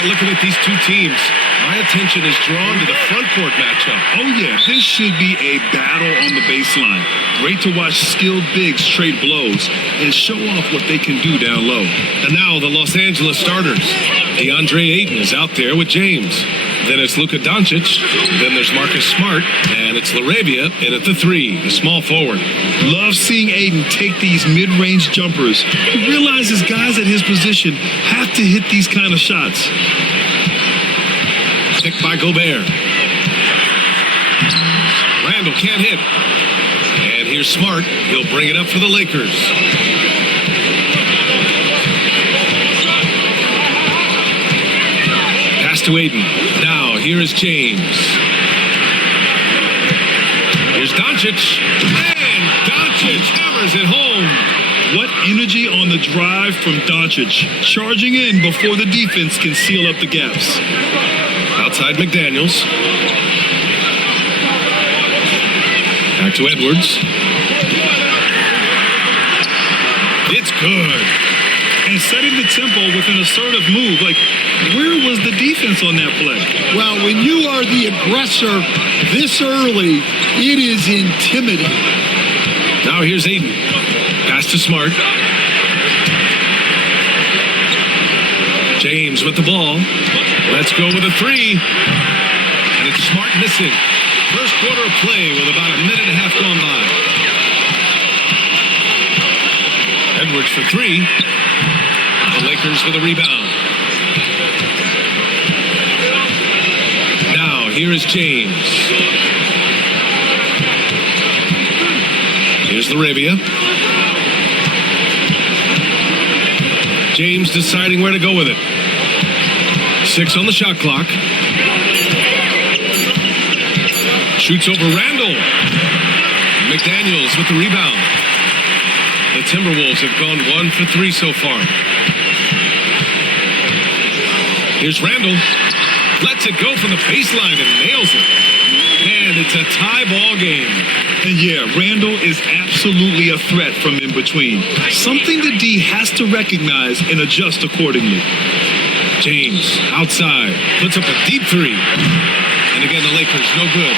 Grant, looking at these two teams, my attention is drawn to the front court matchup. Oh, yeah, this should be a battle on the baseline. Great to watch skilled bigs trade blows and show off what they can do down low. And now the Los Angeles starters. DeAndre Ayton is out there with James. Then it's Luka Doncic. Then there's Marcus Smart. And it's LaRavia in at the 3, the small forward. Love seeing Ayton take these mid-range jumpers. He realizes guys at his position have to hit these kind of shots. Picked by Gobert. Randall can't hit. And here's Smart. He'll bring it up for the Lakers. Pass to Ayton. Now, here is James. Here's Doncic. And Doncic hammers it home. What energy on the drive from Doncic. Charging in before the defense can seal up the gaps. Outside McDaniels. Back to Edwards. It's good. And setting the tempo with an assertive move. Like, where was the defense on that play? Well, when you are the aggressor this early, it is intimidating. Now here's Ayton. Pass to Smart. James with the ball. Let's go with a 3. And it's Smart missing. First quarter of play with about a minute and a half gone by. Edwards for 3. The Lakers with a rebound. Now, here is James. Here's LaRavia. James deciding where to go with it. 6 on the shot clock. Shoots over Randall. McDaniels with the rebound. The Timberwolves have gone 1 for 3 so far. Here's Randall. Lets it go from the baseline and nails it. And it's a tie ball game. And yeah, Randall is absolutely a threat from in between. Something the D has to recognize and adjust accordingly. James outside. Puts up a deep 3. And again, the Lakers no good.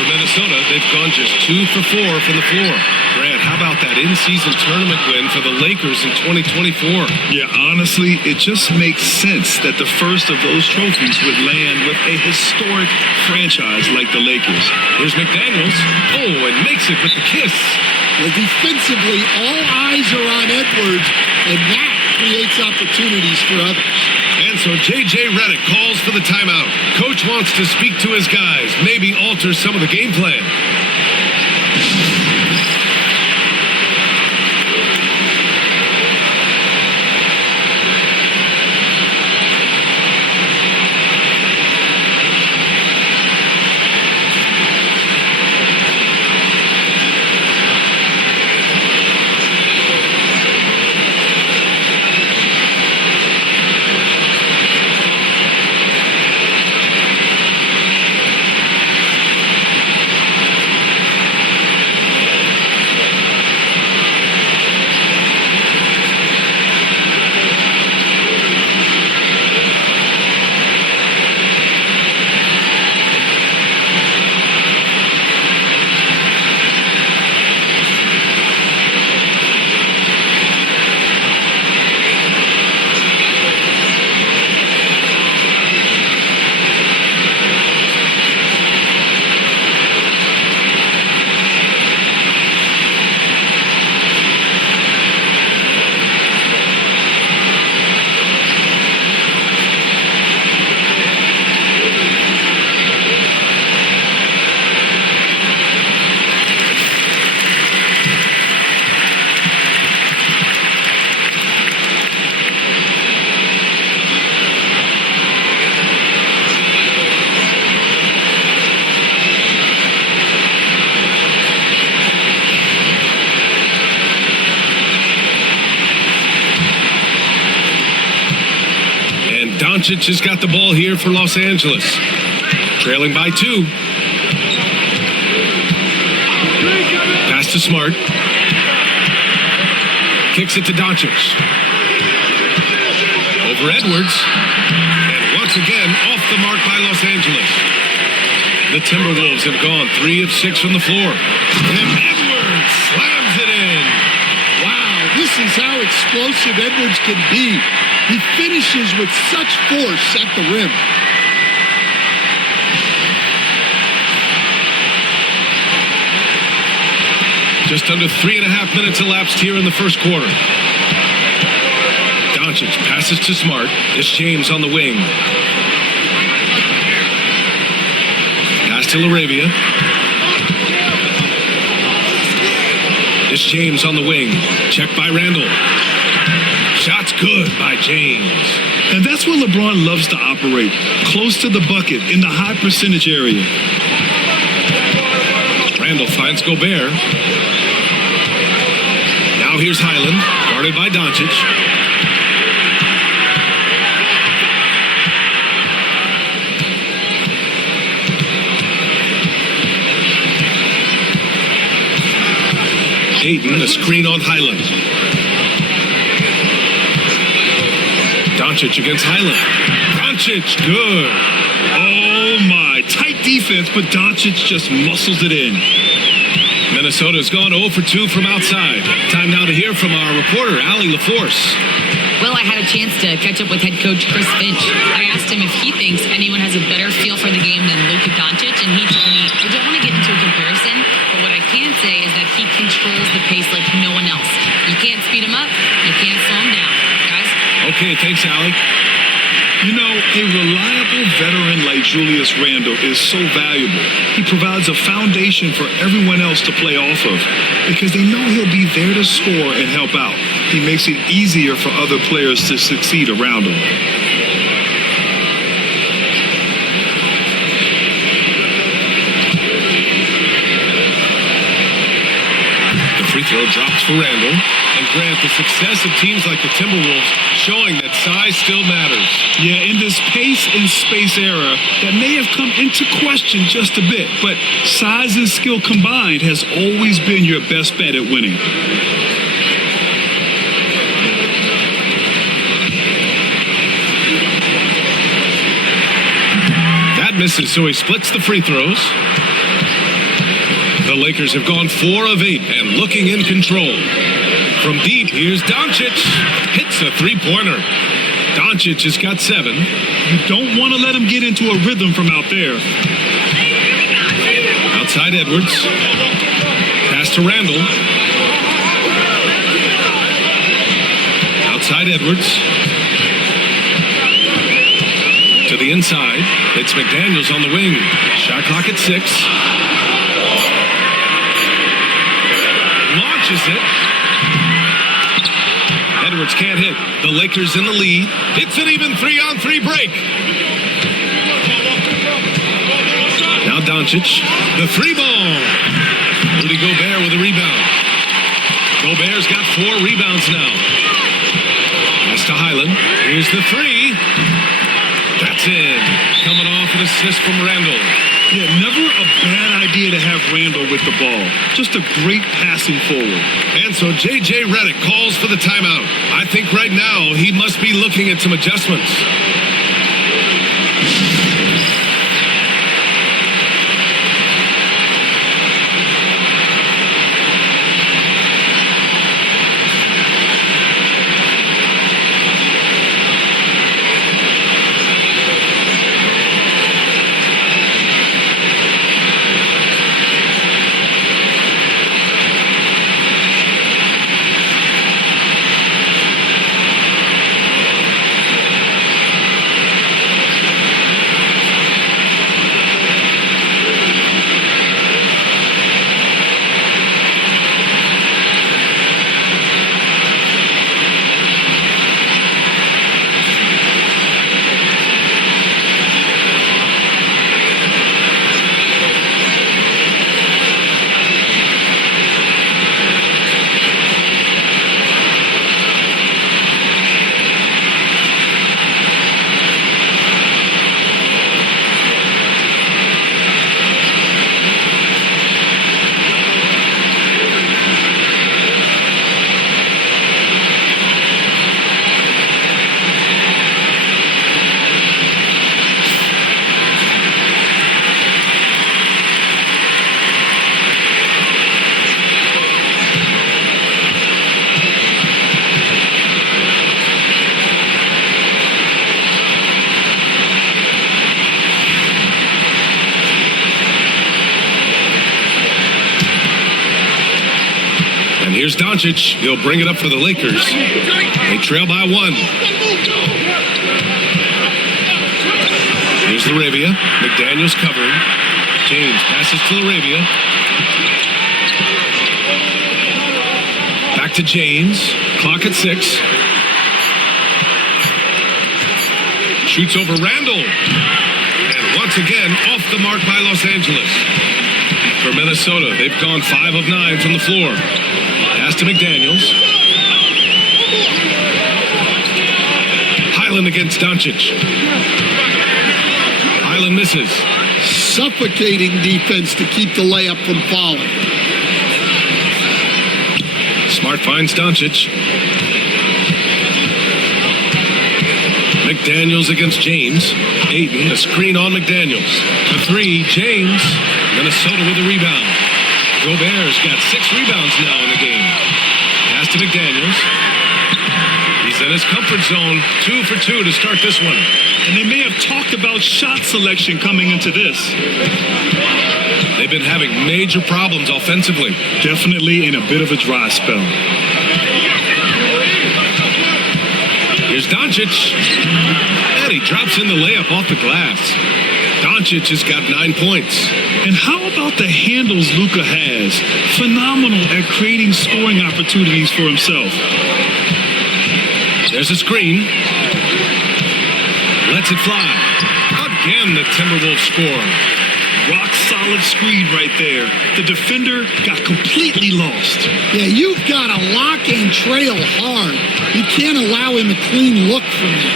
For Minnesota, they've gone just 2 for 4 from the floor. Grant, how about that in-season tournament win for the Lakers in 2024? Yeah, honestly, it just makes sense that the first of those trophies would land with a historic franchise like the Lakers. Here's McDaniels. Oh, and makes it with the kiss. Well, defensively, all eyes are on Edwards, and that creates opportunities for others. And so J.J. Redick calls for the timeout. Coach wants to speak to his guys, maybe alter some of the game plan. Doncic has got the ball here for Los Angeles. Trailing by 2. Pass to Smart. Kicks it to Doncic. over Edwards. And once again, off the mark by Los Angeles. The Timberwolves have gone 3 of 6 from the floor. And Edwards slams it in. Wow, this is how explosive Edwards can be. He finishes with such force at the rim. Just under 3.5 minutes elapsed here in the first quarter. Doncic passes to Smart. It's James on the wing. Pass to LaRavia. It's James on the wing. Check by Randall. Shot's good by James. And that's where LeBron loves to operate. Close to the bucket in the high percentage area. Randall finds Gobert. Now here's Highland, guarded by Doncic. Ayton, a screen on Highland. Doncic against Highland. Doncic, good. Oh my, tight defense, but Doncic just muscles it in. Minnesota's gone 0 for 2 from outside. Time now to hear from our reporter, Allie LaForce. Well, I had a chance to catch up with head coach Chris Finch. I asked him if he thinks anyone has a better feel for the game than Luka Doncic, and he told me, I don't want to get into a comparison, but what I can say is that he controls the pace like no one else. You can't speed him up, you can't slow him down. Guys? Okay, thanks, Allie. You know, a reliable veteran like Julius Randle is so valuable. He provides a foundation for everyone else to play off of because they know he'll be there to score and help out. He makes it easier for other players to succeed around him. The free throw drops for Randall. And Grant, the success of teams like the Timberwolves showing that size still matters. Yeah, in this pace and space era, that may have come into question just a bit, but size and skill combined has always been your best bet at winning. That misses, so he splits the free throws. The Lakers have gone 4 of 8 and looking in control. From deep, here's Doncic. Hits a three-pointer. Doncic has got 7. You don't want to let him get into a rhythm from out there. Outside Edwards. Pass to Randall. Outside Edwards. To the inside. It's McDaniels on the wing. Shot clock at 6. Launches it. Edwards can't hit. The Lakers in the lead. It's an even 3-on-3 break. Now Doncic. The 3 ball. Rudy Gobert with a rebound. Gobert's got 4 rebounds now. Pass to Highland. Here's the 3. That's in. Coming off an assist from Randall. Yeah, never a bad idea to have Randall with the ball. Just a great passing forward. And so J.J. Redick calls for the timeout. I think right now he must be looking at some adjustments. Here's Doncic. He'll bring it up for the Lakers. They trail by 1. Here's Laravia. McDaniels covering. James passes to Laravia. Back to James. Clock at 6. Shoots over Randall. And once again, off the mark by Los Angeles. For Minnesota, they've gone 5 of 9 from the floor. Pass to McDaniels. Highland against Doncic. Highland misses. Suffocating defense to keep the layup from falling. Smart finds Doncic. McDaniels against James. Ayton, a screen on McDaniels. The 3, James. Minnesota with a rebound. Gobert's got 6 rebounds now in the game. Pass to McDaniels. He's in his comfort zone. 2 for 2 to start this one. And they may have talked about shot selection coming into this. They've been having major problems offensively. Definitely in a bit of a dry spell. Here's Doncic. And he drops in the layup off the glass. Doncic has got 9 points. And how about the handles Luka has? Phenomenal at creating scoring opportunities for himself. There's a screen. Lets it fly. Again, the Timberwolves score. Rock solid screen right there. The defender got completely lost. Yeah, you've got to lock and trail hard. You can't allow him a clean look from you.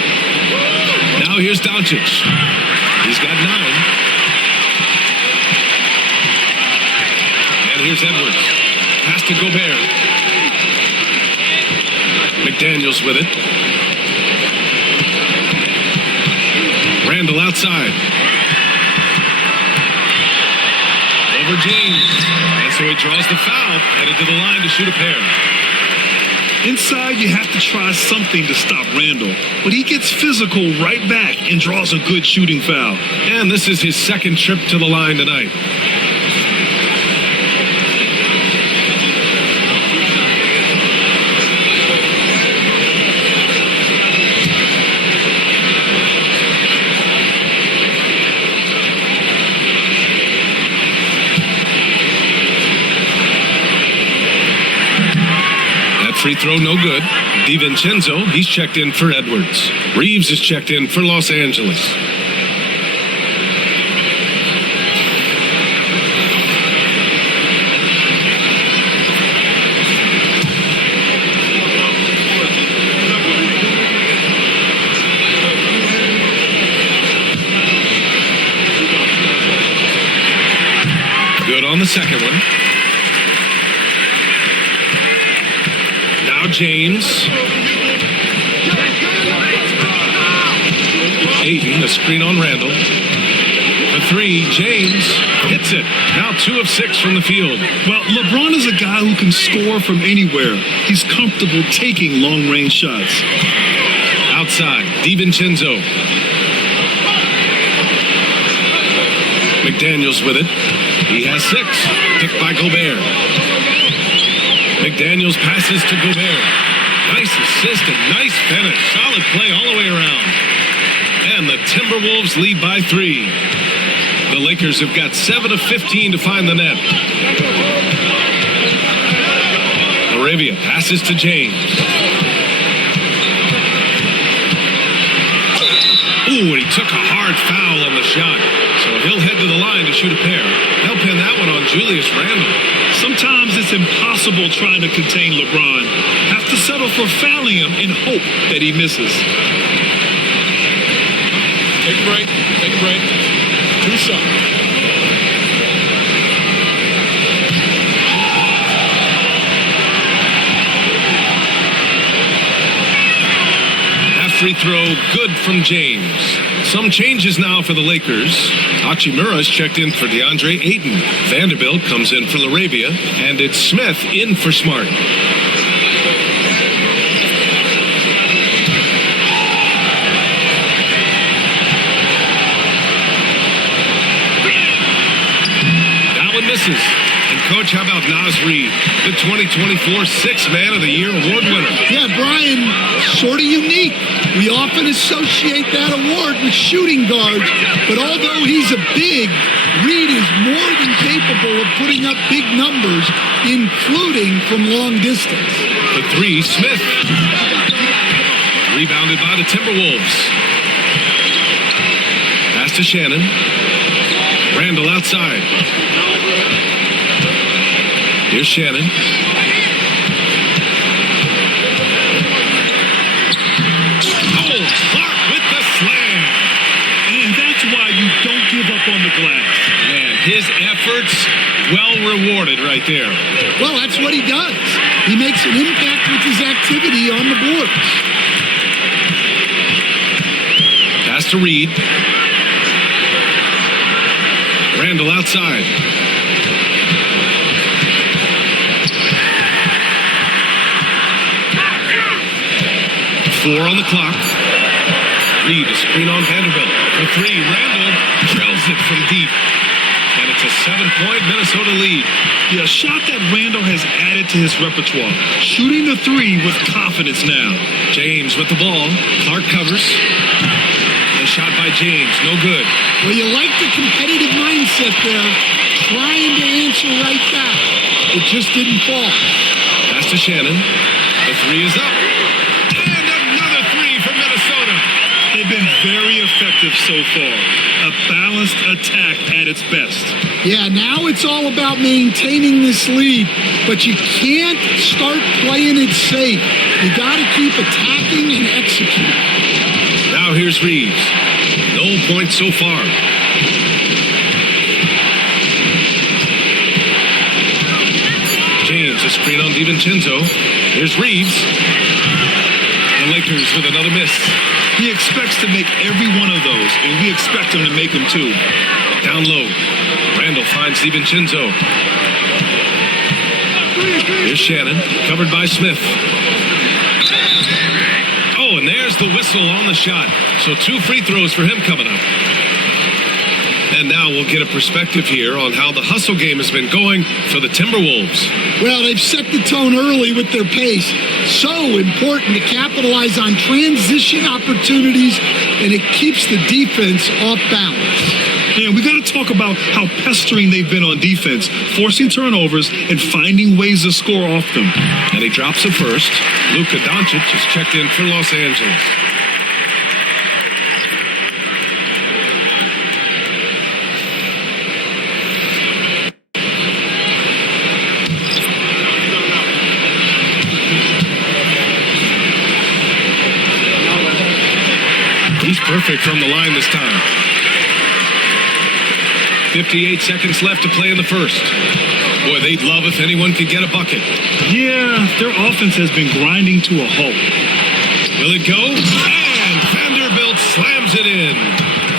Now here's Doncic. He's got 9. And here's Edwards. Pass to Gobert. McDaniels with it. Randall outside. Over James. And so he draws the foul. Headed to the line to shoot a pair. Inside, you have to try something to stop Randall. But he gets physical right back and draws a good shooting foul. And this is his second trip to the line tonight. Free throw, no good. DiVincenzo, he's checked in for Edwards. Reeves is checked in for Los Angeles. Good on the second one. James. Ayton, a screen on Randall. The 3, James hits it. Now 2 of 6 from the field. Well, LeBron is a guy who can score from anywhere. He's comfortable taking long-range shots. Outside, DiVincenzo. McDaniels with it. He has 6. Picked by Gobert. McDaniels passes to Gobert. Nice assist and nice finish. Solid play all the way around. And the Timberwolves lead by 3. The Lakers have got 7 of 15 to find the net. Laravia passes to James. Ooh, and he took a hard foul on the shot. So he'll head to the line to shoot a pair. They'll pin that one on Julius Randle. Sometimes it's impossible trying to contain LeBron. Have to settle for fouling him and hope that he misses. Take a break. Take a break. 2 shots. Free throw, good from James. Some changes now for the Lakers. Hachimura's checked in for DeAndre Ayton. Vanderbilt comes in for Laravia. And it's Smith in for Smart. That one misses. And Coach Coach, how about Naz Reid, the 2024 Sixth Man of the Year award winner? Yeah, Brian, sort of unique. We often associate that award with shooting guards, but although he's a big, Reid is more than capable of putting up big numbers, including from long distance. The three, Smith. Rebounded by the Timberwolves. Pass to Shannon. Randall outside. Here's Shannon. Oh, Clark with the slam. And that's why you don't give up on the glass. Man, his efforts well rewarded right there. Well, that's what he does. He makes an impact with his activity on the boards. Pass to Reid. Randall outside. Four on the clock. Reid to screen on Vanderbilt. For three, Randall drills it from deep. And it's a 7-point Minnesota lead. Yeah, a shot that Randall has added to his repertoire. Shooting the three with confidence now. James with the ball. Clark covers. The shot by James, no good. Well, you like the competitive mindset there, trying to answer right back. It just didn't fall. Pass to Shannon. The three is up. And another three for Minnesota. They've been very effective so far. A balanced attack at its best. Yeah, now it's all about maintaining this lead, but you can't start playing it safe. You got to keep attacking and executing. Now here's Reeves. No points so far. James, a screen on DiVincenzo. Here's Reeves. The Lakers with another miss. He expects to make every one of those, and we expect him to make them too. Down low. Randall finds DiVincenzo. Here's Shannon, covered by Smith. Oh, and there's the whistle on the shot. So 2 free throws for him coming up. And now we'll get a perspective here on how the hustle game has been going for the Timberwolves. Well, they've set the tone early with their pace. So important to capitalize on transition opportunities, and it keeps the defense off balance. Yeah, we got to talk about how pestering they've been on defense, forcing turnovers and finding ways to score off them. And he drops it first. Luka Doncic is checked in for Los Angeles. He's perfect from the line this time. 58 seconds left to play in the first. Boy, they'd love if anyone could get a bucket. Yeah, their offense has been grinding to a halt. Will it go? And Vanderbilt slams it in.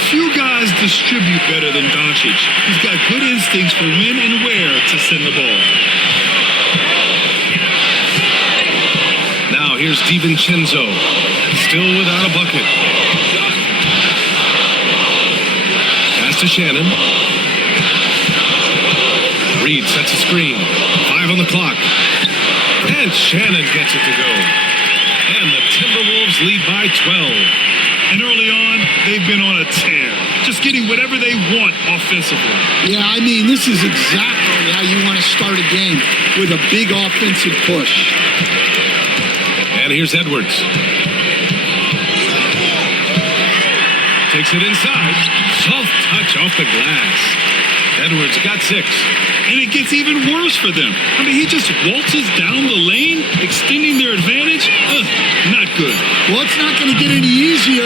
Few guys distribute better than Doncic. He's got good instincts for when and where to send the ball. Now here's DiVincenzo. Still without a bucket. Pass to Shannon. Reid sets a screen. 5 on the clock. And Shannon gets it to go. And the Timberwolves lead by 12. And early on, they've been on a tear. Just getting whatever they want offensively. Yeah, I mean, this is exactly how you want to start a game, with a big offensive push. And here's Edwards. Takes it inside. Soft touch off the glass. Edwards got 6. And it gets even worse for them. I mean, he just waltzes down the lane, extending their advantage. Not good. Well, it's not going to get any easier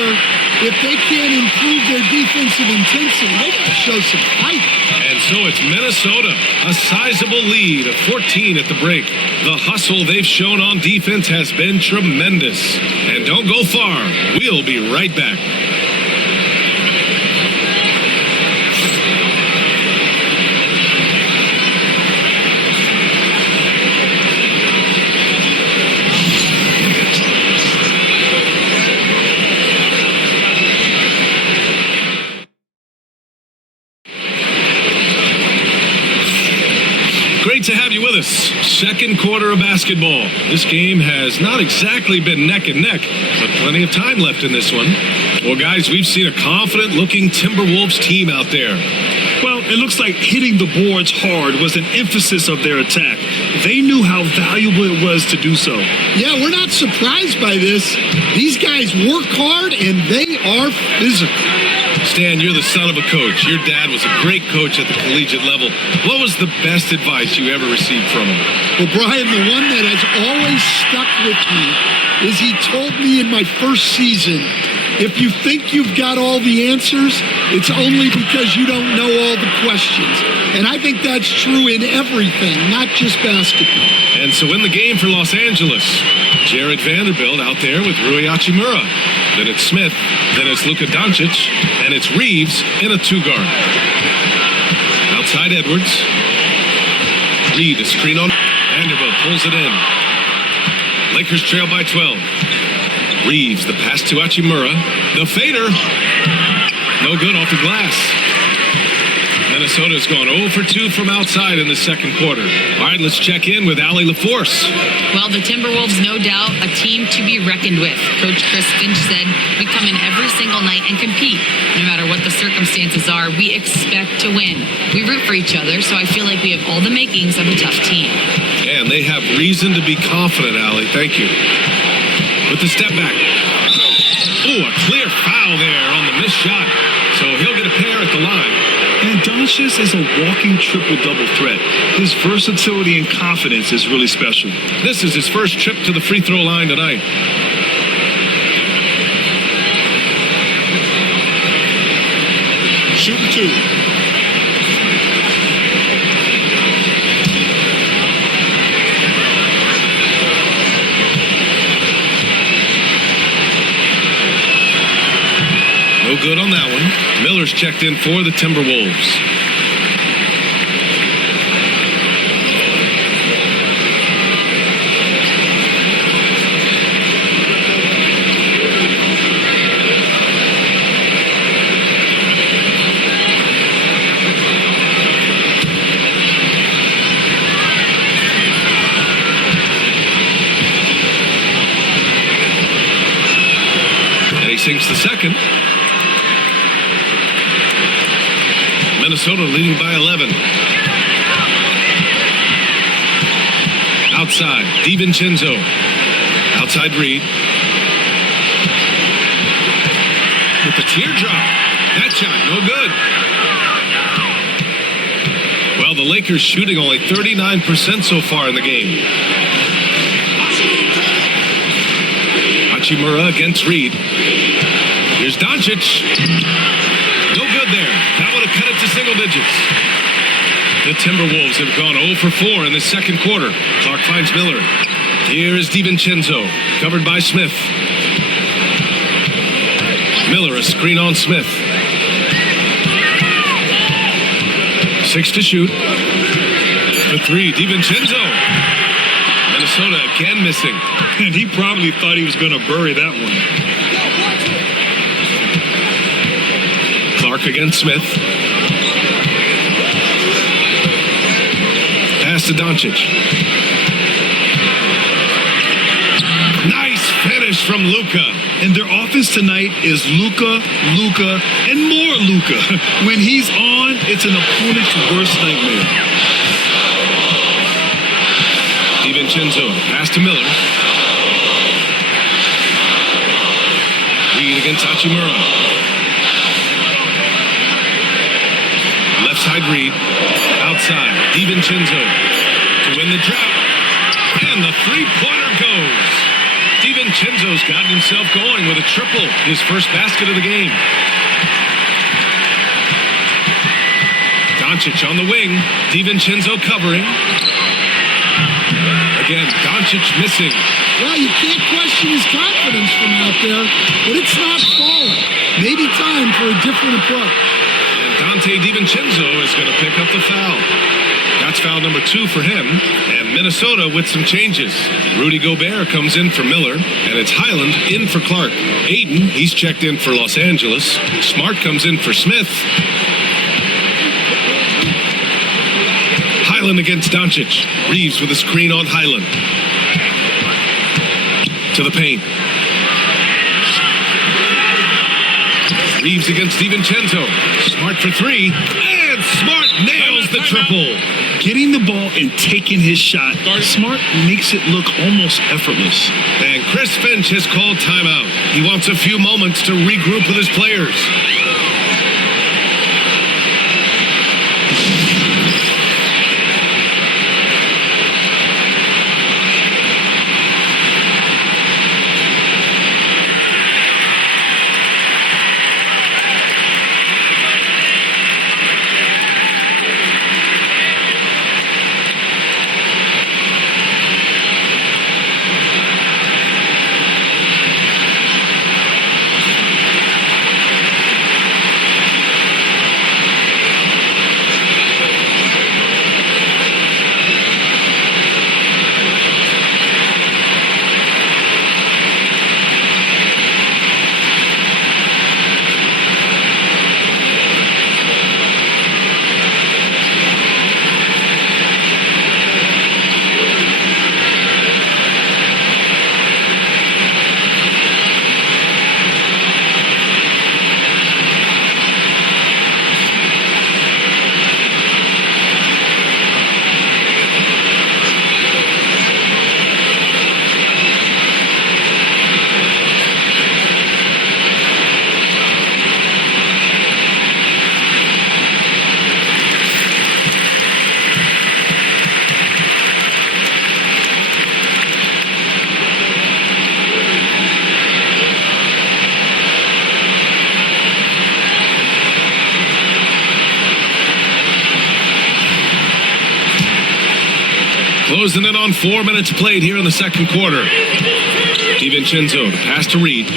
if they can't improve their defensive intensity. They got to show some fight. And so it's Minnesota, a sizable lead of 14 at the break. The hustle they've shown on defense has been tremendous. And don't go far. We'll be right back. Great to second quarter of basketball. This game has not exactly been neck and neck, but plenty of time left in this one. Well, guys, we've seen a confident-looking Timberwolves team out there. Well, it looks like hitting the boards hard was an emphasis of their attack. They knew how valuable it was to do so. Yeah, we're not surprised by this. These guys work hard, and they are physical. Stan, you're the son of a coach. Your dad was a great coach at the collegiate level. What was the best advice you ever received from him? Well, Brian, the one that has always stuck with me is he told me in my first season, if you think you've got all the answers, it's only because you don't know all the questions. And I think that's true in everything, not just basketball. And so in the game for Los Angeles, Jared Vanderbilt out there with Rui Hachimura. Then it's Smith, then it's Luka Doncic, and it's Reeves in a two-guard. Outside Edwards. Reed, a screen on. Vanderbilt pulls it in. Lakers trail by 12. Reeves, the pass to Hachimura. The fader. No good off the glass. Minnesota's gone 0 for 2 from outside in the second quarter. All right, let's check in with Allie LaForce. Well, the Timberwolves, no doubt, a team to be reckoned with. Coach Chris Finch said, we come in every single night and compete. No matter what the circumstances are, we expect to win. We root for each other, so I feel like we have all the makings of a tough team. And they have reason to be confident, Allie. Thank you. With the step back. Oh, a clear foul there on the missed shot. So he'll get a pair at the line. And Doncic is a walking triple-double threat. His versatility and confidence is really special. This is his first trip to the free throw line tonight. Shooting two. No good on that one. Miller's checked in for the Timberwolves. And he sinks the second. Minnesota leading by 11. Outside, DiVincenzo. Outside Reed. With the teardrop. That shot, no good. Well, the Lakers shooting only 39% so far in the game. Hachimura against Reed. Here's Doncic. No good there. That would have cut it to single digits. The Timberwolves have gone 0 for 4 in the second quarter. Clark finds Miller. Here is DiVincenzo, covered by Smith. Miller, a screen on Smith. 6 to shoot. For 3, DiVincenzo. Minnesota again missing. And he probably thought he was going to bury that one. Clark against Smith. Pass to Doncic. Nice finish from Luka. And their offense tonight is Luka, and more Luka. When he's on, it's an opponent's worst nightmare. DiVincenzo, pass to Miller. Reed against Hachimura. Left side Reed. Outside, DiVincenzo to win the drought. And the three-pointer goes. DiVincenzo's gotten himself going with a triple. His first basket of the game. Doncic on the wing. DiVincenzo covering. Again, Doncic missing. Well, you can't question his confidence from out there, but it's not falling. Maybe time for a different approach. And Dante DiVincenzo is going to pick up the foul. That's foul number 2 for him. And Minnesota with some changes. Rudy Gobert comes in for Miller, and it's Highland in for Clark. Aiden, he's checked in for Los Angeles. Smart comes in for Smith. Highland against Doncic. Reeves with a screen on Highland. To the paint. Reeves against DiVincenzo. Smart for three. And Smart nails the triple. Getting the ball and taking his shot, Smart makes it look almost effortless. And Chris Finch has called timeout. He wants a few moments to regroup with his players. Closing in on 4 minutes played here in the second quarter. DiVincenzo, the pass to Reed.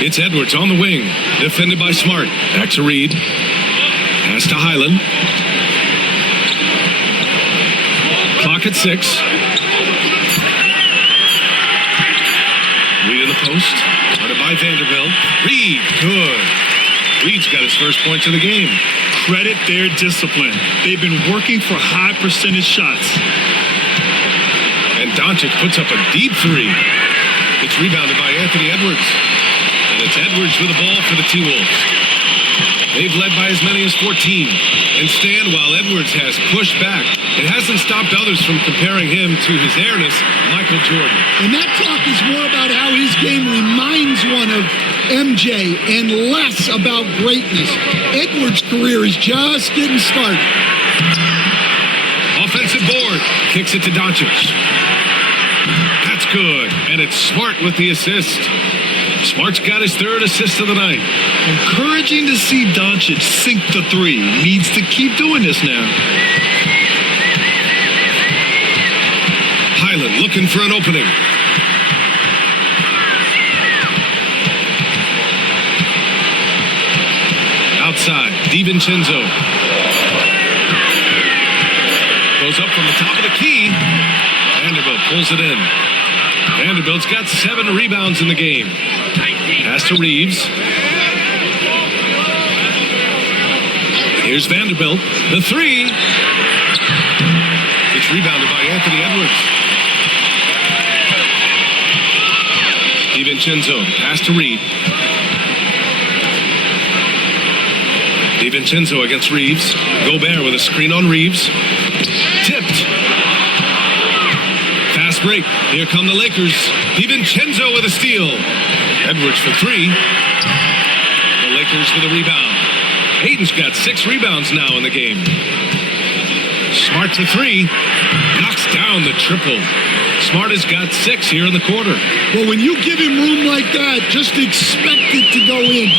It's Edwards on the wing, defended by Smart. Back to Reed. Pass to Highland. Clock at 6. Reed in the post. Guarded by Vanderbilt. Reed, good. Reed's got his first points of the game. Credit their discipline. They've been working for high percentage shots. And Doncic puts up a deep three. It's rebounded by Anthony Edwards. And it's Edwards with the ball for the T-Wolves. They've led by as many as 14. And Stan, while Edwards has pushed back, it hasn't stopped others from comparing him to his airness, Michael Jordan. And that talk is more about how his game reminds one of MJ and less about greatness. Edwards' career is just getting started. Offensive board. Kicks it to Doncic. That's good. And it's Smart with the assist. Smart's got his third assist of the night. Encouraging to see Doncic sink the three. Needs to keep doing this now. Highland looking for an opening. Outside, DiVincenzo. Goes up from the top of the key. Vanderbilt pulls it in. Vanderbilt's got 7 rebounds in the game. Pass to Reeves. Here's Vanderbilt. The three. It's rebounded by Anthony Edwards. DiVincenzo. Pass to Reed. DiVincenzo against Reeves. Gobert with a screen on Reeves. Tipped. Fast break. Here come the Lakers. DiVincenzo with a steal. Edwards for three. The Lakers with a rebound. Hayden's got 6 rebounds now in the game. Smart for three. Knocks down the triple. Smart has got 6 here in the quarter. Well, when you give him room like that, just expect it to go in.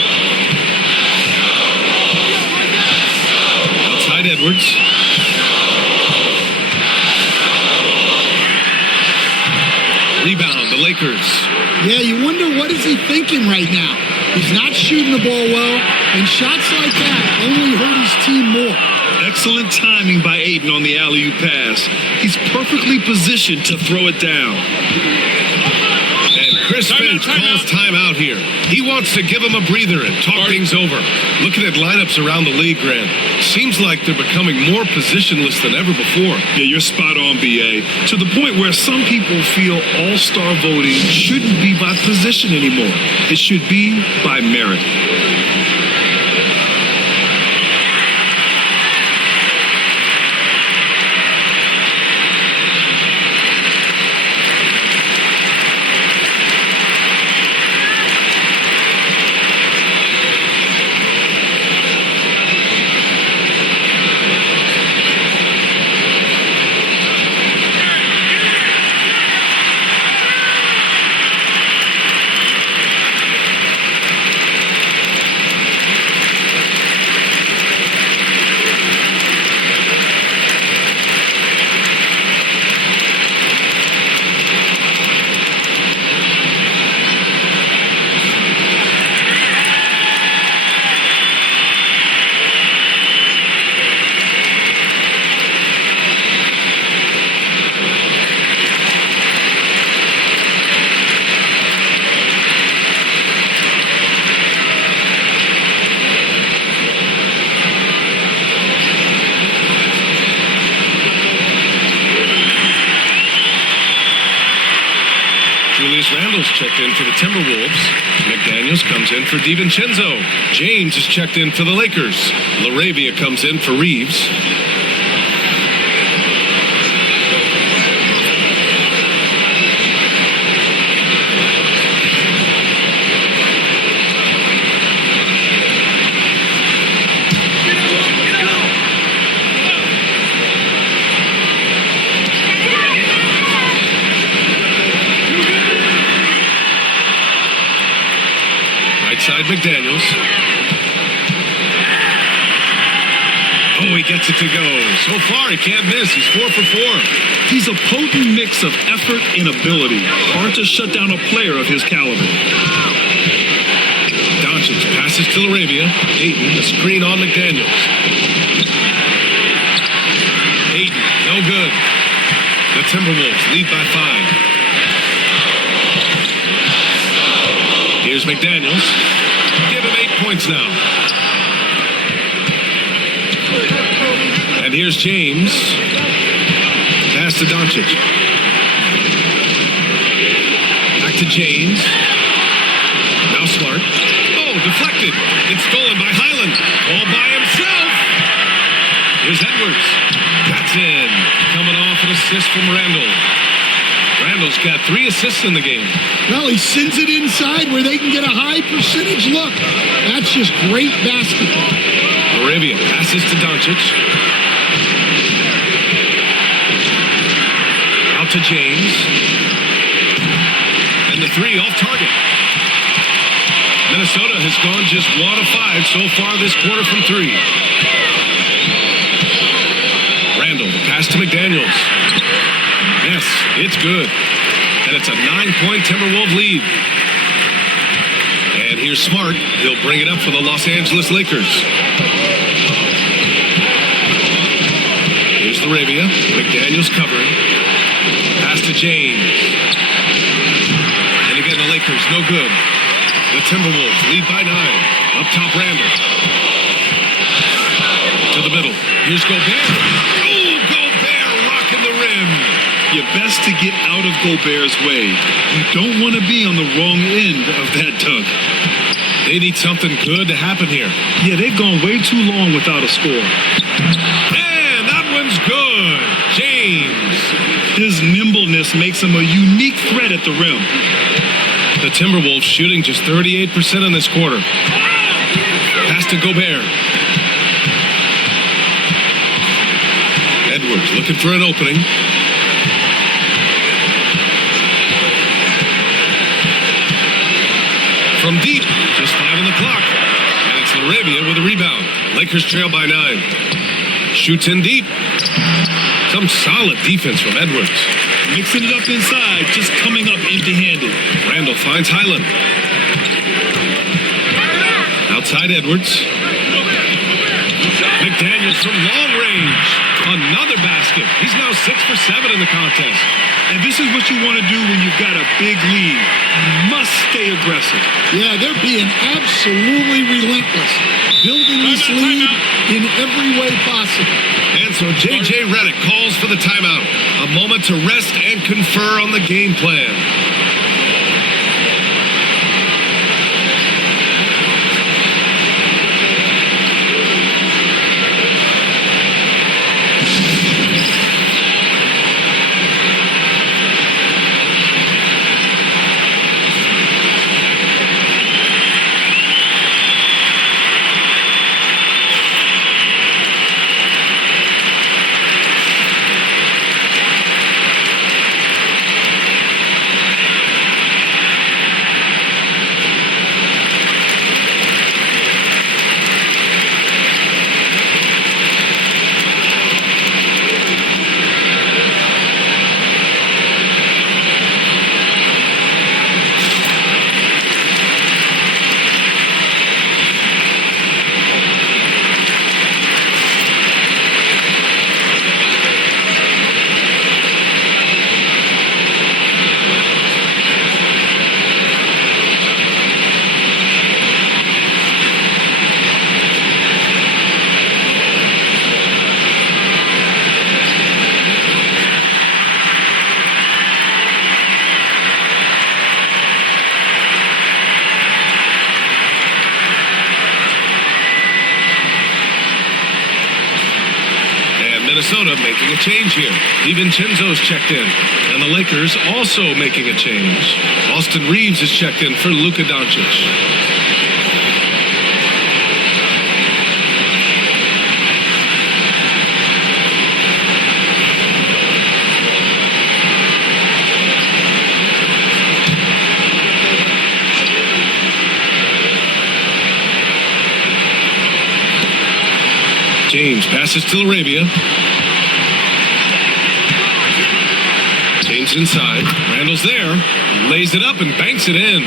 Outside Edwards. Rebound, the Lakers. Yeah, you wonder what is he thinking right now. He's not shooting the ball well, and shots like that only hurt his team more. Excellent timing by Ayton on the alley-oop pass. He's perfectly positioned to throw it down. And Chris Chris Finch calls timeout here. He wants to give him a breather and talk things over. Looking at lineups around the league, Grant, seems like they're becoming more positionless than ever before. Yeah, you're spot on, B.A. To the point where some people feel all-star voting shouldn't be by position anymore. It should be by merit. Checked in for the Timberwolves. McDaniels comes in for DiVincenzo. James is checked in for the Lakers. LaRavia comes in for Reeves. Side McDaniels. Oh, he gets it to go. So far, he can't miss. He's 4 for 4. He's a potent mix of effort and ability. Hard to shut down a player of his caliber. Doncic passes to LaRavia. Ayton, the screen on McDaniels. Ayton, no good. The Timberwolves lead by 5. Here's McDaniels. Give him 8 points now. And here's James. Pass to Doncic. Back to James. Now Smart. Oh, deflected. It's stolen by Highland. All by himself. Here's Edwards. That's in. Coming off an assist from Randall. Randall's got 3 assists in the game. Well, he sends it inside where they can get a high percentage look. That's just great basketball. LaRavia passes to Doncic. Out to James. And the 3 off target. Minnesota has gone just 1 of 5 so far this quarter from 3. Randall, the pass to McDaniels. Yes, it's good. And it's a 9-point Timberwolves lead. And here's Smart. He'll bring it up for the Los Angeles Lakers. Here's LaRavia. McDaniels covering. Pass to James. And again, the Lakers, no good. The Timberwolves lead by 9. Up top, Randall. To the middle. Here's Gobert. Oh, Gobert rocking the rim. You're best to get out of Gobert's way. You don't want to be on the wrong end of that dunk. They need something good to happen here. Yeah, they've gone way too long without a score. And that one's good. James. His nimbleness makes him a unique threat at the rim. The Timberwolves shooting just 38% in this quarter. Pass to Gobert. Edwards looking for an opening. From deep, just 5 on the clock. And it's LaRavia with a rebound. Lakers trail by 9. Shoots in deep. Some solid defense from Edwards. Mixing it up inside, just coming up empty-handed. Randall finds Highland. Outside Edwards. McDaniels from long range. Another basket. He's now 6 for 7 in the contest. And this is what you want to do when you've got a big lead. You must stay aggressive. Yeah, they're being absolutely relentless, building this lead in every way possible. And so J.J. Redick calls for the timeout. A moment to rest and confer on the game plan. Minnesota making a change here. DiVincenzo's checked in. And the Lakers also making a change. Austin Reeves is checked in for Luka Doncic. James passes to Arabia. James inside. Randall's there. He lays it up and banks it in.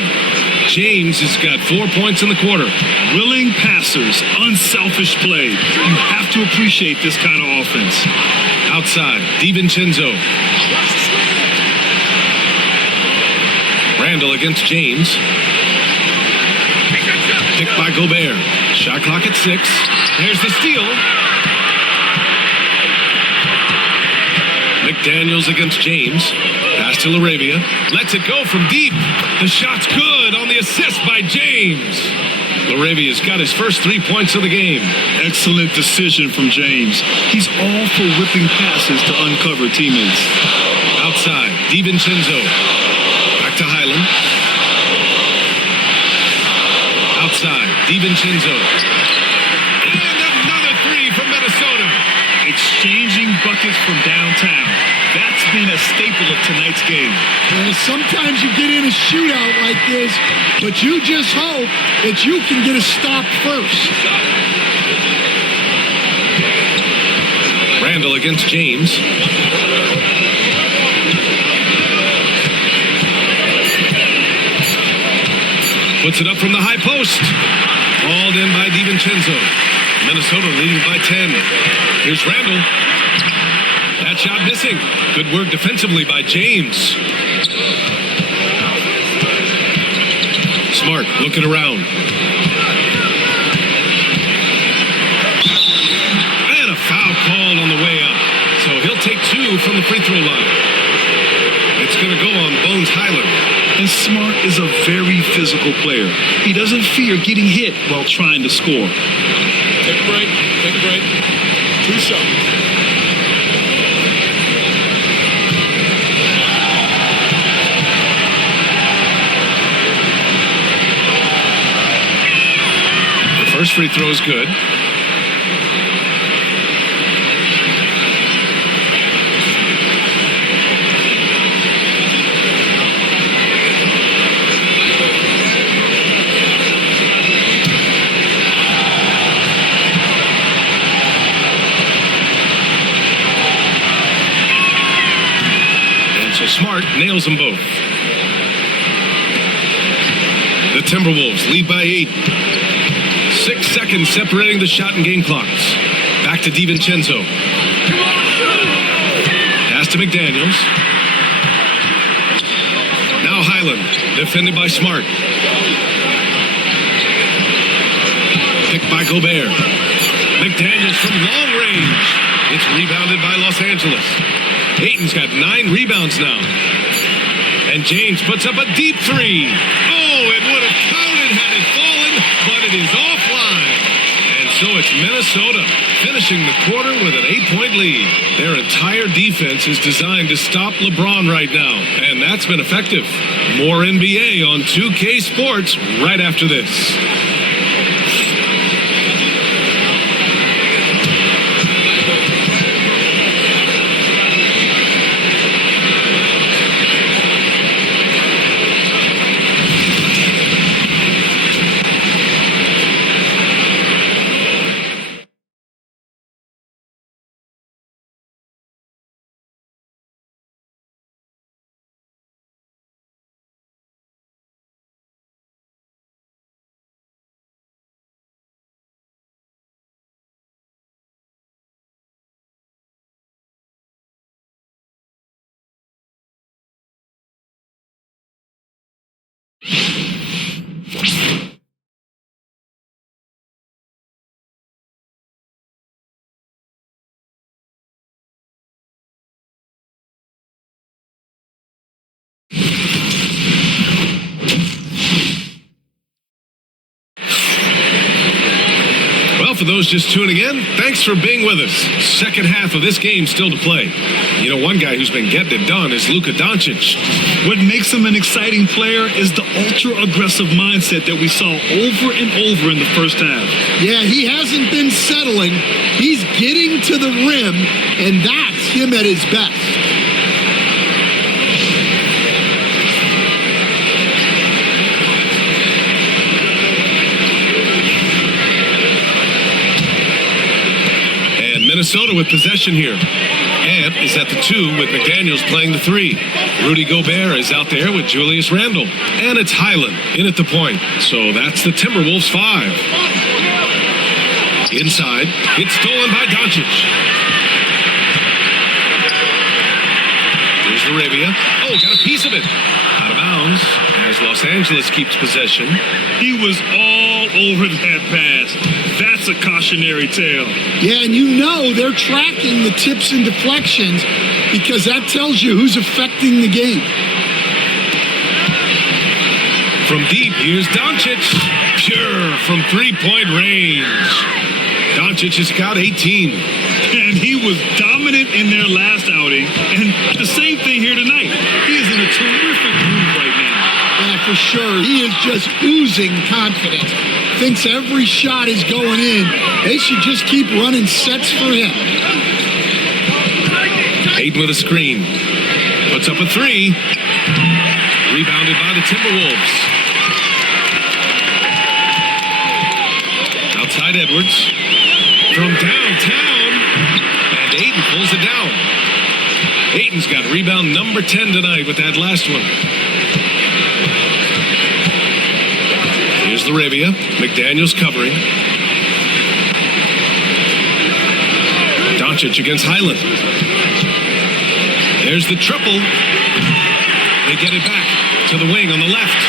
James has got 4 points in the quarter. Willing passers, unselfish play. You have to appreciate this kind of offense. Outside, DiVincenzo. Randall against James. Picked by Gobert. Shot clock at 6. There's the steal. McDaniels against James. Pass to Laravia. Lets it go from deep. The shot's good on the assist by James. Laravia's got his first 3 points of the game. Excellent decision from James. He's all for whipping passes to uncover teammates. Outside, DiVincenzo. Back to Highland. Outside, DiVincenzo. And another 3 from Minnesota. Exchanging buckets from downtown. That's been a staple of tonight's game. Sometimes you get in a shootout like this, but you just hope that you can get a stop first. Randall against James. Puts it up from the high post. Hauled in by DiVincenzo. Minnesota leading by 10. Here's Randall. That shot missing. Good work defensively by James. Smart looking around. And a foul called on the way up. So he'll take 2 from the free throw line. It's going to go on Bones Highland. And Smart is a very physical player. He doesn't fear getting hit while trying to score. Take a break. Take a break. 2 shots. First free throw is good. And so Smart nails them both. The Timberwolves lead by 8. 6 seconds separating the shot and game clocks. Back to DiVincenzo. to McDaniels. Now Highland, defended by Smart. Picked by Gobert. McDaniels from long range. It's rebounded by Los Angeles. Ayton's got 9 rebounds now. And James puts up a deep three. Oh, it would have counted had it fallen, but it is offline. And so it's Minnesota finishing the quarter with an 8-point lead. Their entire defense is designed to stop LeBron right now, and that's been effective. More NBA on 2K Sports right after this. For those just tuning in, thanks for being with us. Second half of this game still to play. You know, one guy who's been getting it done is Luka Doncic. What makes him an exciting player is the ultra-aggressive mindset that we saw over and over in the first half. Yeah, he hasn't been settling. He's getting to the rim, and that's him at his best. Minnesota with possession here. Ant is at the 2 with McDaniels playing the 3. Rudy Gobert is out there with Julius Randle. And it's Highland in at the point. So that's the Timberwolves 5. Inside, it's stolen by Doncic. Here's Arabia. Oh, got a piece of it. Out of bounds as Los Angeles keeps possession. He was all over that pass. That's a cautionary tale. Yeah, and you know they're tracking the tips and deflections because that tells you who's affecting the game. From deep, here's Doncic. Pure from three-point range. Doncic has got 18. And he was dominant in their last outing. And the same thing here tonight. He is in a terrific mood right now. Yeah, for sure. He is just oozing confidence. Thinks every shot is going in. They should just keep running sets for him. Ayton with a screen. Puts up a 3. Rebounded by the Timberwolves. Outside Edwards. From downtown. And Ayton pulls it down. Ayton's got rebound number 10 tonight with that last one. Here's Arabia. McDaniels covering. Doncic against Highland. There's the triple. They get it back to the wing on the left.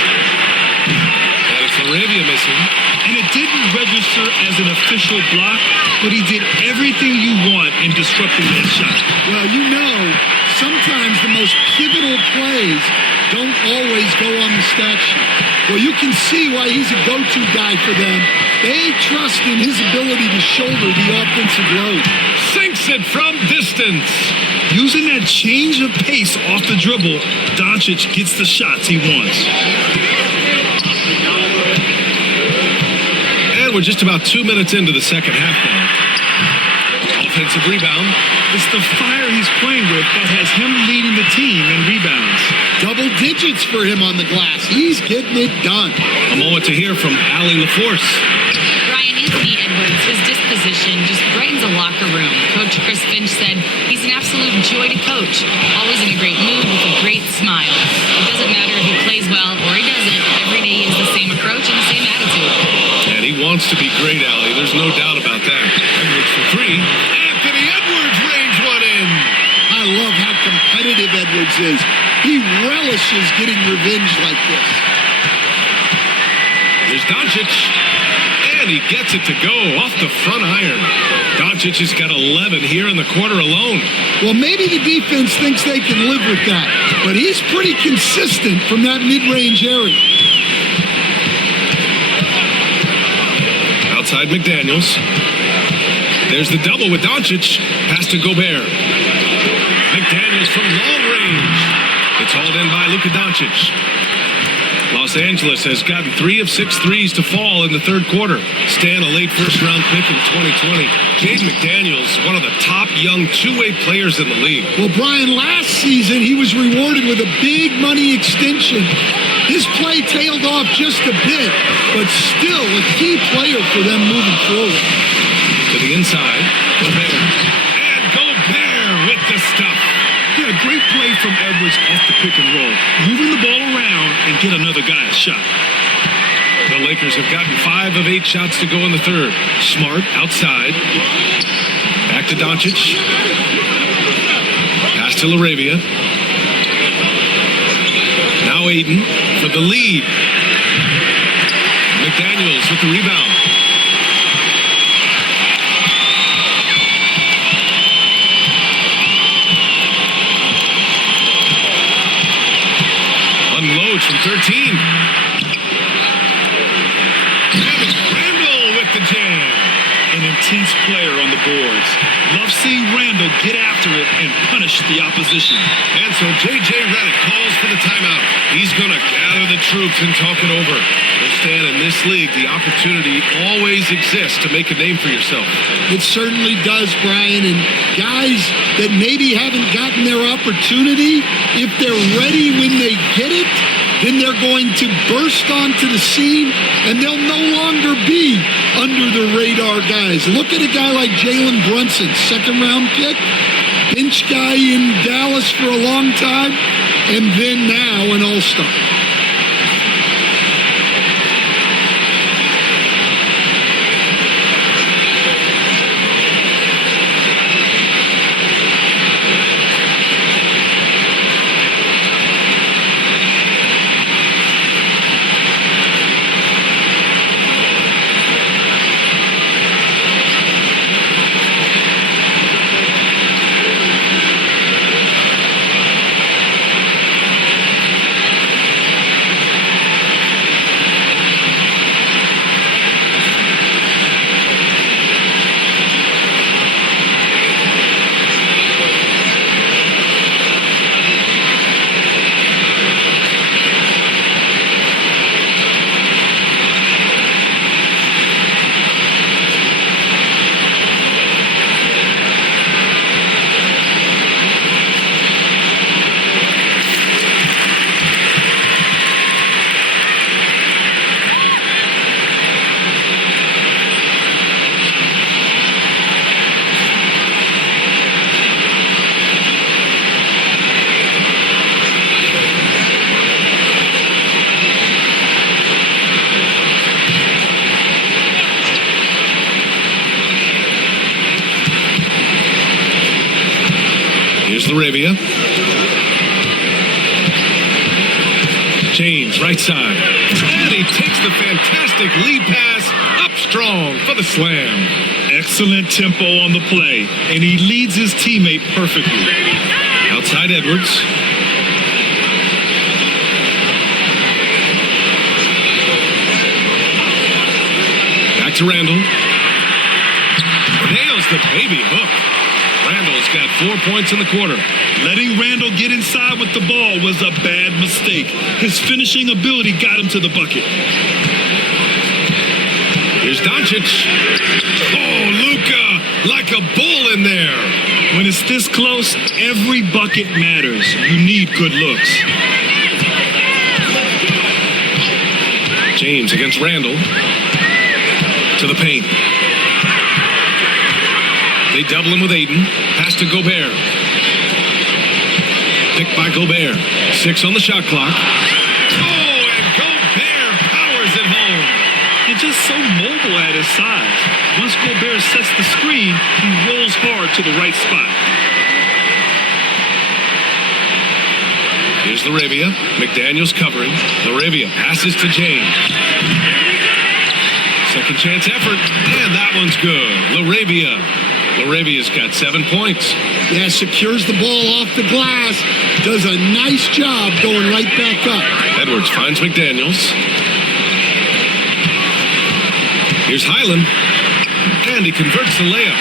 And it's Arabia missing. And it didn't register as an official block, but he did everything you want in disrupting that shot. Well, you know, sometimes the most pivotal plays don't always go on the stat sheet. Well, you can see why he's a go-to guy for them. They trust in his ability to shoulder the offensive load. Sinks it from distance. Using that change of pace off the dribble, Doncic gets the shots he wants. And we're just about 2 minutes into the second half now. Offensive rebound. It's the fire he's playing with that has him leading the team in rebounds. Double digits for him on the glass. He's getting it done. A moment to hear from Allie LaForce. Ryan, Anthony Edwards, his disposition just brightens a locker room. Coach Chris Finch said he's an absolute joy to coach. Always in a great mood with a great smile. It doesn't matter if he plays well or he doesn't. Every day he has the same approach and the same attitude. And he wants to be great, Allie. There's no doubt about that. Edwards for 3. Anthony Edwards range one in. I love how Edwards is. He relishes getting revenge like this. Here's Doncic. And he gets it to go off the front iron. Doncic has got 11 here in the quarter alone. Well, maybe the defense thinks they can live with that, but he's pretty consistent from that mid-range area. Outside McDaniels. There's the double with Doncic. Pass to Gobert. McDaniels from long range. It's hauled in by Luka Doncic. Los Angeles has gotten 3 of 6 threes to fall in the third quarter. Stan, a late first-round pick in 2020. Jaden McDaniels, one of the top young two-way players in the league. Well, Brian, last season he was rewarded with a big money extension. His play tailed off just a bit, but still a key player for them moving forward. To the inside, Gobert. And Gobert with the stuff. Yeah, great play from Edwards off the pick and roll. Moving the ball around and get another guy a shot. The Lakers have gotten 5 of 8 shots to go in the third. Smart outside. Back to Doncic. Pass to LaRavia. Now Aiden for the lead. McDaniels with the rebound. Unloads from 13. Randall with the jam. An intense player on the boards. Love seeing Randall get after it and punish the opposition. And so J.J. Redick calls for the timeout. He's going to gather the troops and talk it over. Understand, in this league, the opportunity always exists to make a name for yourself. It certainly does, Brian. And guys that maybe haven't gotten their opportunity, if they're ready when they get it, then they're going to burst onto the scene, and they'll no longer be under the radar guys. Look at a guy like Jalen Brunson, second-round pick, bench guy in Dallas for a long time, and then now an all-star. Here's LaRavia. James, right side. And he takes the fantastic lead pass up strong for the slam. Excellent tempo on the play, and he leads his teammate perfectly. Outside Edwards. Back to Randall. Nails the baby hook. Randall's got 4 points in the quarter. Letting Randall get inside with the ball was a bad mistake. His finishing ability got him to the bucket. Here's Doncic. Oh, Luka, like a bull in there. When it's this close, every bucket matters. You need good looks. James against Randall. To the paint. They double him with Aiden. Pass to Gobert. Picked by Gobert. 6 on the shot clock. Oh, and Gobert powers it home. He's just so mobile at his size. Once Gobert sets the screen, he rolls hard to the right spot. Here's Laravia. McDaniels covering. Laravia passes to James. Second chance effort. And that one's good. Laravia's got 7 points. Yeah, secures the ball off the glass. Does a nice job going right back up. Edwards finds McDaniels. Here's Highland. And he converts the layup.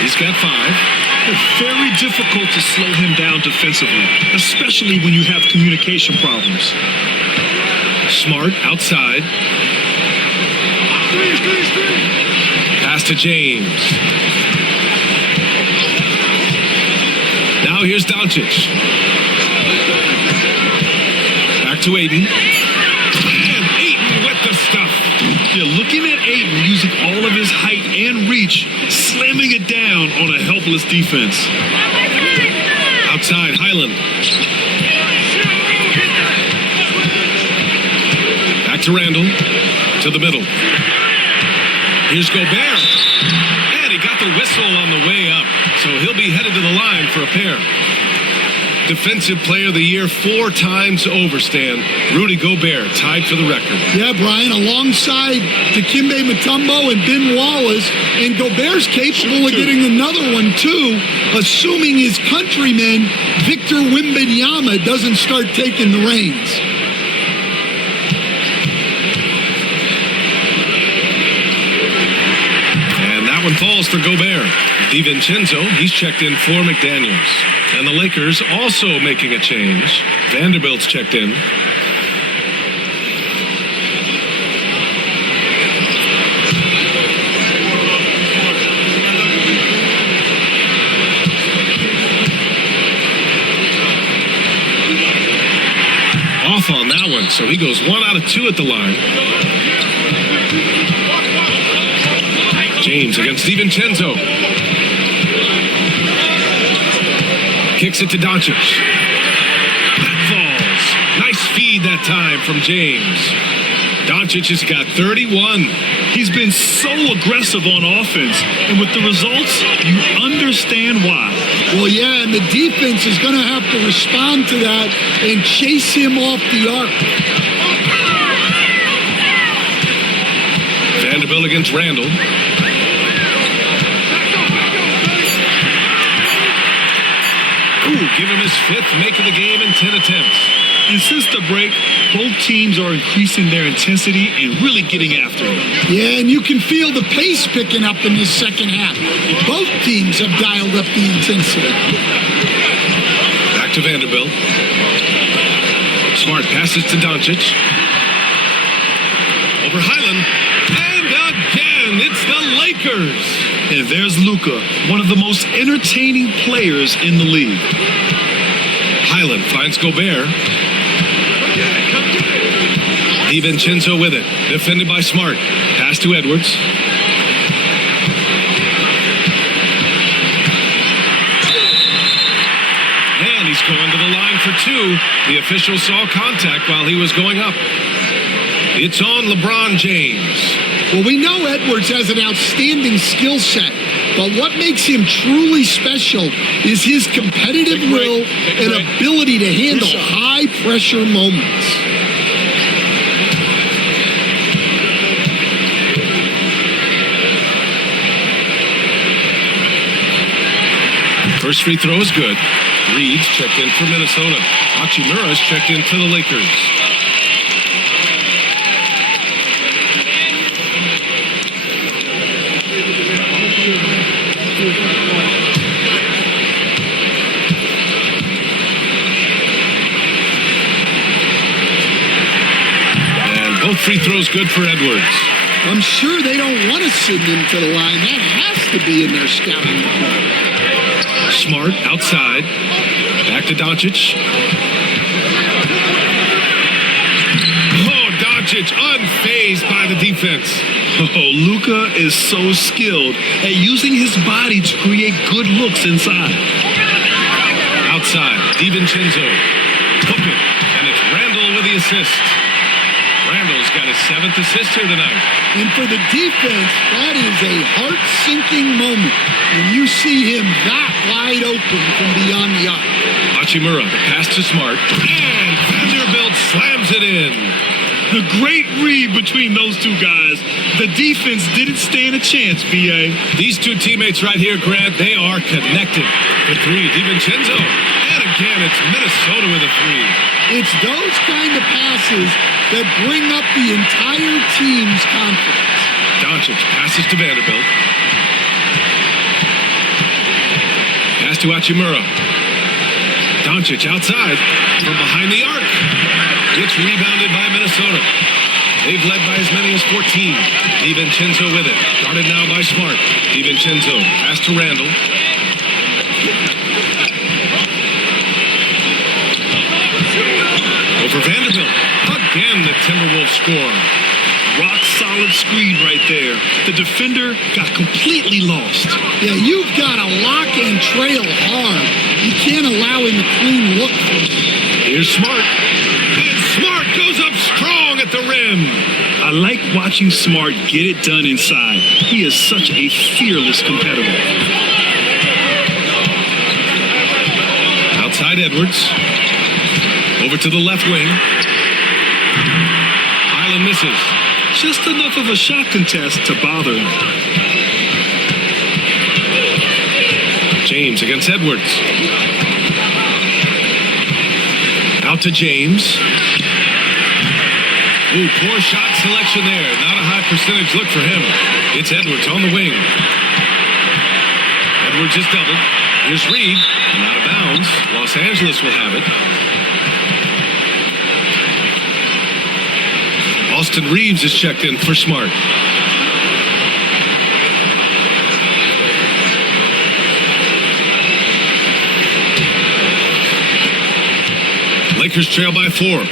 He's got 5. It's very difficult to slow him down defensively, especially when you have communication problems. Smart outside. Pass to James. Now here's Doncic. Back to Ayton. And Ayton with the stuff. You're looking at Ayton using all of his height and reach, slamming it down on a helpless defense. Outside, Highland. Back to Randall. To the middle. Here's Gobert. And he got the whistle on the way up. So he'll be headed to the line for a pair. Defensive Player of the Year 4 times over, Stan. Rudy Gobert tied for the record. Yeah, Brian, alongside Dikembe Mutombo and Ben Wallace, and Gobert's capable of getting another one too, assuming his countryman Victor Wembanyama doesn't start taking the reins. And that one falls for Gobert. DiVincenzo, he's checked in for McDaniels. And the Lakers also making a change. Vanderbilt's checked in. Off on that one, so he goes 1 out of 2 at the line. James against DiVincenzo. Kicks it to Doncic. That falls. Nice feed that time from James. Doncic has got 31. He's been so aggressive on offense, and with the results, you understand why. Well, yeah, and the defense is going to have to respond to that and chase him off the arc. Vanderbilt against Randall. Ooh, give him his 5th make of the game in 10 attempts. And since the break, both teams are increasing their intensity and really getting after it. Yeah, and you can feel the pace picking up in this second half. Both teams have dialed up the intensity. Back to Vanderbilt. Smart passes to Doncic. Over Highland. And again, it's the Lakers. And there's Luka, one of the most entertaining players in the league. Highland finds Gobert. DiVincenzo with it. Defended by Smart. Pass to Edwards. And he's going to the line for 2. The official saw contact while he was going up. It's on LeBron James. Well, we know Edwards has an outstanding skill set, but what makes him truly special is his competitive will and ability to handle high-pressure moments. First free throw is good. Reed's checked in for Minnesota. Hachimura's checked in for the Lakers. And both free throws good for Edwards. I'm sure they don't want to send him to the line. That has to be in their scouting report. Smart outside. Back to Doncic. Oh, Doncic unfazed by the defense. Oh, Luka is so skilled at using his body to create good looks inside. Outside, DiVincenzo. Hook it. And it's Randall with the assist. Randall's got his 7th assist here tonight. And for the defense, that is a heart-sinking moment when you see him that wide open from beyond the arc. Hachimura, the pass to Smart. And Vanderbilt slams it in. The great read between those two guys. The defense didn't stand a chance, B.A. These two teammates right here, Grant, they are connected. The three, DiVincenzo. And again, it's Minnesota with a three. It's those kind of passes that bring up the entire team's confidence. Doncic passes to Vanderbilt. Pass to Hachimura. Doncic outside from behind the arc. It's rebounded by Minnesota. They've led by as many as 14. DiVincenzo with it. Guarded now by Smart. DiVincenzo pass to Randall. Over Vanderbilt. Again, the Timberwolves score. Rock solid screen right there. The defender got completely lost. Yeah, you've got to lock and trail hard. You can't allow him a clean look for him. Here's Smart. And Smart goes up strong at the rim. I like watching Smart get it done inside. He is such a fearless competitor. Outside Edwards. Over to the left wing. Island misses. Just enough of a shot contest to bother him. James against Edwards. Out to James. Ooh, poor shot selection there. Not a high percentage look for him. It's Edwards on the wing. Edwards is doubled. Here's Reed. And out of bounds. Los Angeles will have it. Austin Reeves is checked in for Smart. Lakers trail by 4.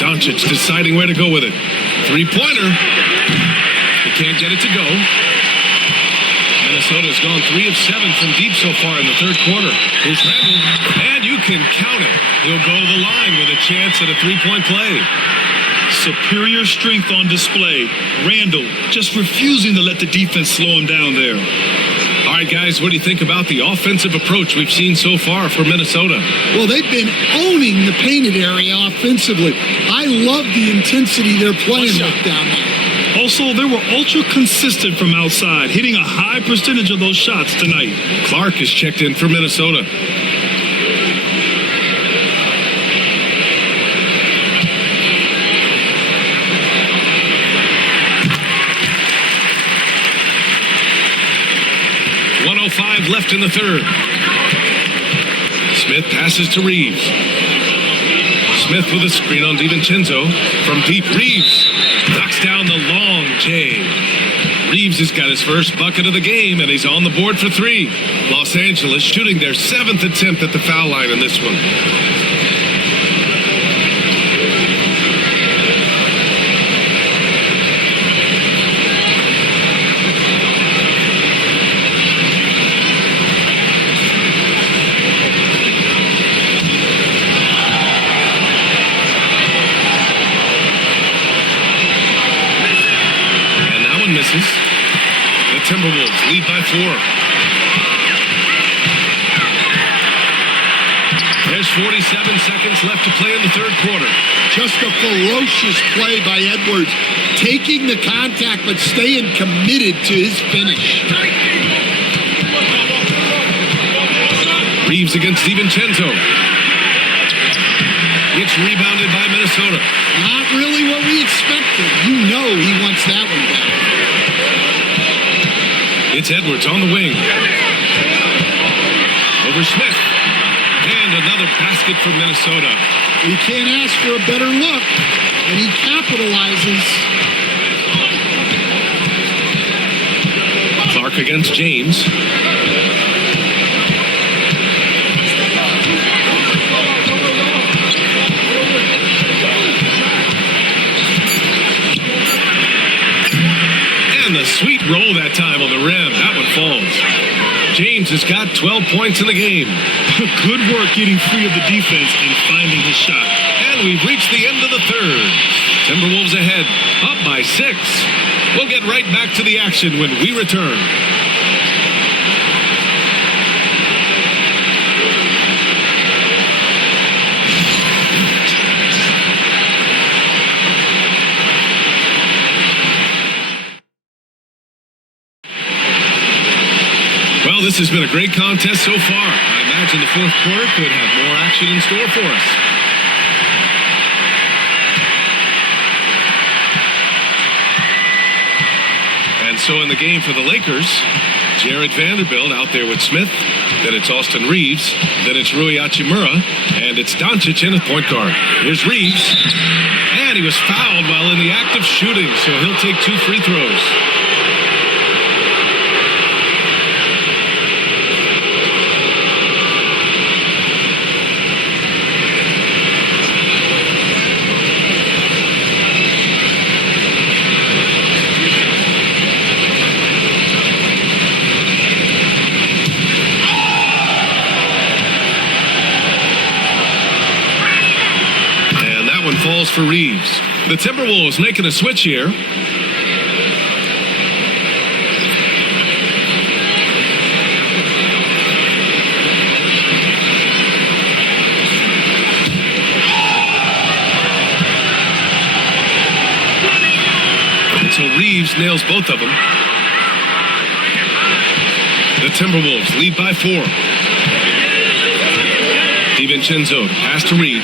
Doncic deciding where to go with it. Three-pointer. He can't get it to go. Minnesota's gone 3 of 7 from deep so far in the third quarter. Here's Randall. And you can count it. He'll go to the line with a chance at a three-point play. Superior strength on display. Randall just refusing to let the defense slow him down there. All right, guys, what do you think about the offensive approach we've seen so far for Minnesota? Well, they've been owning the painted area offensively. I love the intensity they're playing with down there. Also, they were ultra consistent from outside, hitting a high percentage of those shots tonight. Clark is checked in for Minnesota. Left in the third. Smith passes to Reeves. Smith with a screen on DiVincenzo. From deep, Reeves knocks down the long J. Reeves has got his first bucket of the game, and he's on the board for 3. Los Angeles shooting their 7th attempt at the foul line in this one. Misses. The Timberwolves lead by 4. There's 47 seconds left to play in the third quarter. Just a ferocious play by Edwards, taking the contact but staying committed to his finish. Reeves against DiVincenzo. It's rebounded by Minnesota. Not really what we expected. You know he wants that one back. It's Edwards on the wing. Over Smith. And another basket for Minnesota. You can't ask for a better look. And he capitalizes. Clark against James. And the sweet roll that time on the rim. That one falls. James has got 12 points in the game. Good work getting free of the defense and finding his shot. And we've reached the end of the third. Timberwolves ahead, up by 6. We'll get right back to the action when we return. This has been a great contest so far. I imagine the fourth quarter could have more action in store for us. And so in the game for the Lakers, Jared Vanderbilt out there with Smith. Then it's Austin Reeves. Then it's Rui Hachimura. And it's Doncic in at point guard. Here's Reeves. And he was fouled while in the act of shooting, so he'll take 2 free throws. Falls for Reeves. The Timberwolves making a switch here. And so Reeves nails both of them. The Timberwolves lead by 4. DiVincenzo pass to Reed.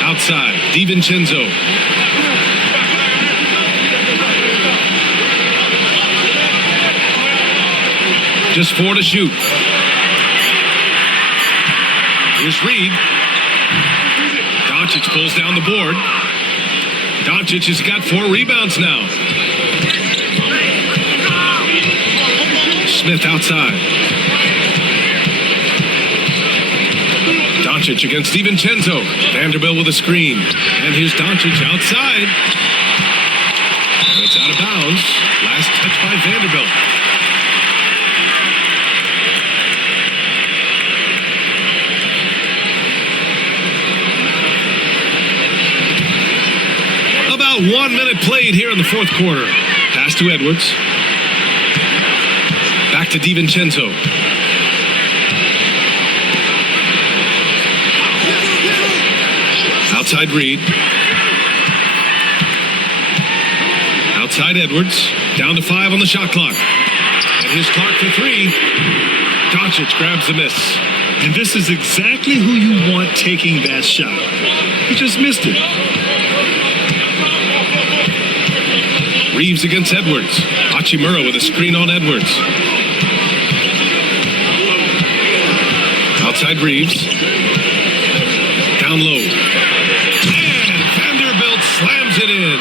Outside, DiVincenzo. Just 4 to shoot. Here's Reed. Doncic pulls down the board. Doncic has got 4 rebounds now. Smith outside. Doncic against DiVincenzo. Vanderbilt with a screen. And here's Doncic outside. And it's out of bounds. Last touch by Vanderbilt. About 1 minute played here in the fourth quarter. Pass to Edwards. Back to DiVincenzo. Outside Reed. Outside Edwards. Down to 5 on the shot clock. And here's Clark for 3. Doncic grabs the miss. And this is exactly who you want taking that shot. He just missed it. Reeves against Edwards. Hachimura with a screen on Edwards. Outside Reeves. Down low. And Vanderbilt slams it in.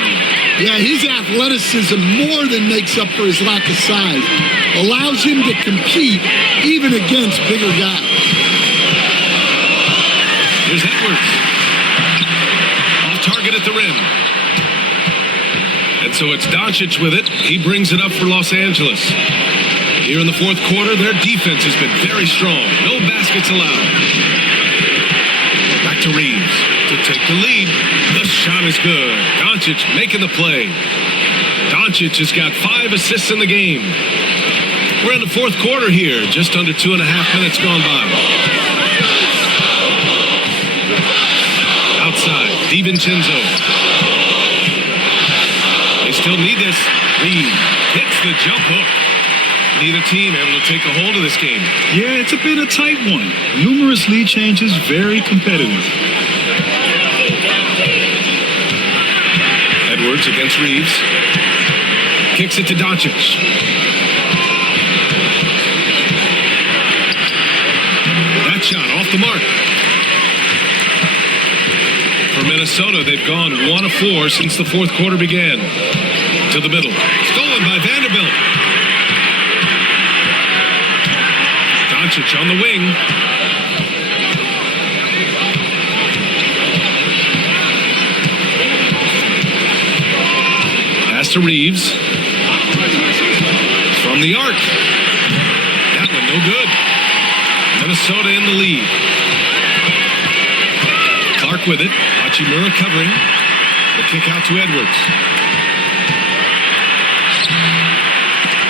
Yeah, his athleticism more than makes up for his lack of size. Allows him to compete even against bigger guys. Here's Edwards. Off target at the rim. And so it's Doncic with it. He brings it up for Los Angeles. Here in the fourth quarter, their defense has been very strong. No baskets allowed. Back to Reeves to take the lead. The shot is good. Doncic making the play. Doncic has got 5 assists in the game. We're in the fourth quarter here. Just under 2.5 minutes gone by. Outside, DiVincenzo. They still need this. Reed hits the jump hook. Neither team able to take a hold of this game. Yeah, it's been a tight one. Numerous lead changes, very competitive. Edwards against Reeves. Kicks it to Doncic. That shot off the mark. For Minnesota, they've gone 1 of 4 since the fourth quarter began. To the middle. Stolen by Vanderbilt. Doncic on the wing. Pass to Reeves. From the arc. That one no good. Minnesota in the lead. Clark with it. Hachimura covering. The kick out to Edwards.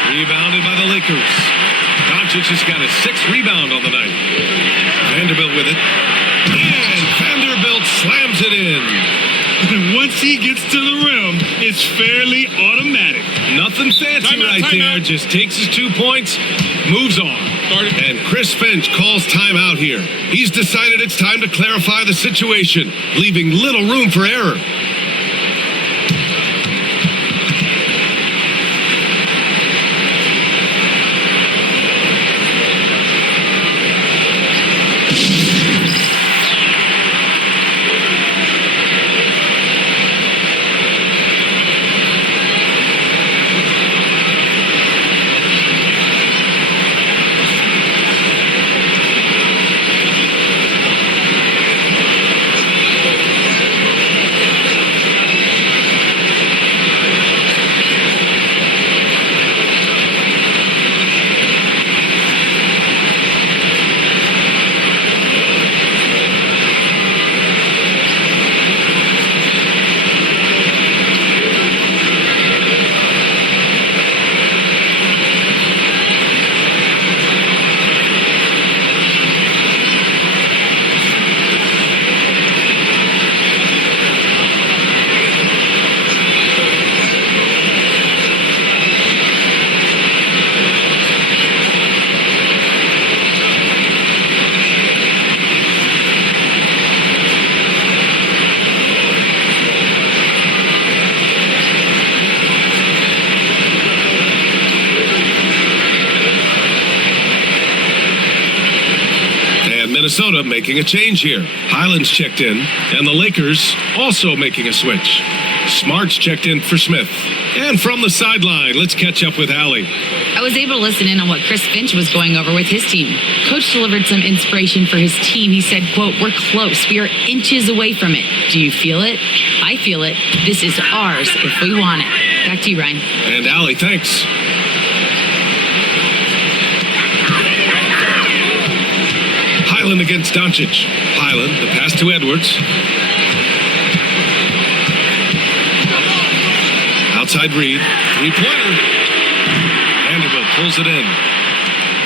Rebounded by the Lakers. Doncic has got his 6th rebound on the night. Vanderbilt with it. And Vanderbilt slams it in. And once he gets to the rim, it's fairly automatic. Nothing fancy there. Just takes his 2 points, moves on. And Chris Finch calls timeout here. He's decided it's time to clarify the situation, leaving little room for error. Minnesota making a change here. Highland's checked in, and the Lakers also making a switch. Smart's checked in for Smith. And from the sideline, let's catch up with Allie. I was able to listen in on what Chris Finch was going over with his team. Coach delivered some inspiration for his team. He said, quote, "We're close. We are inches away from it. Do you feel it? I feel it. This is ours if we want it." Back to you, Ryan. And Allie, thanks. Highland against Doncic. Highland, the pass to Edwards. Outside Reed. Three-pointer. Vanderbilt pulls it in.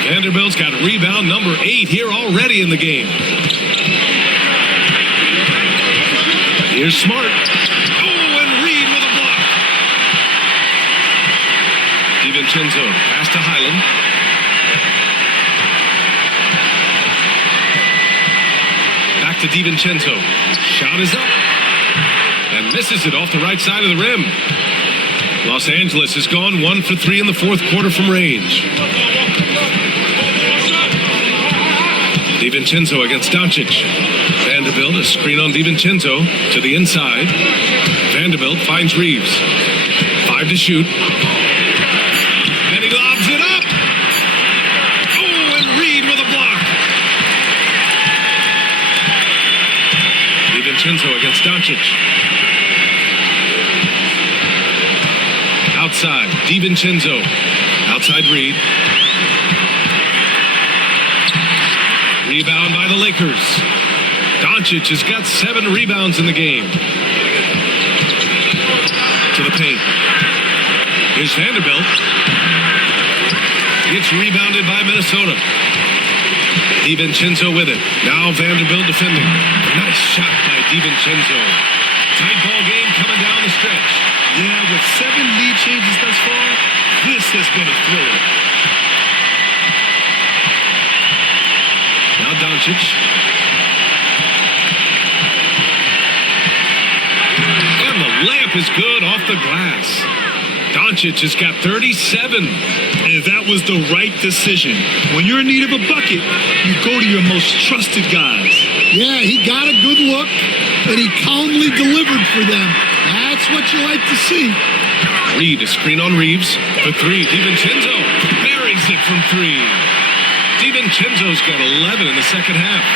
Vanderbilt's got rebound number 8 here already in the game. Here's Smart. Oh, and Reed with a block. DiVincenzo pass to Highland. Back to DiVincenzo. Shot is up. And misses it off the right side of the rim. Los Angeles has gone 1 for 3 in the fourth quarter from range. DiVincenzo against Doncic. Vanderbilt, a screen on DiVincenzo to the inside. Vanderbilt finds Reeves. 5 to shoot. And he lobs it up. Oh, and Reed with a block. DiVincenzo against Doncic. Outside, DiVincenzo. Outside Reed. Rebound by the Lakers. Doncic has got 7 rebounds in the game. To the paint. Here's Vanderbilt. It's rebounded by Minnesota. DiVincenzo with it. Now Vanderbilt defending. Nice shot by DiVincenzo. Tight ball game coming down the stretch. Yeah, with 7 lead changes thus far, this has been a thriller. Now Doncic. And the layup is good off the glass. Doncic has got 37. And that was the right decision. When you're in need of a bucket, you go to your most trusted guys. Yeah, he got a good look, and he calmly delivered for them. That's what you like to see. Reed, a screen on Reeves for 3. DiVincenzo buries it from 3. DiVincenzo's got 11 in the second half.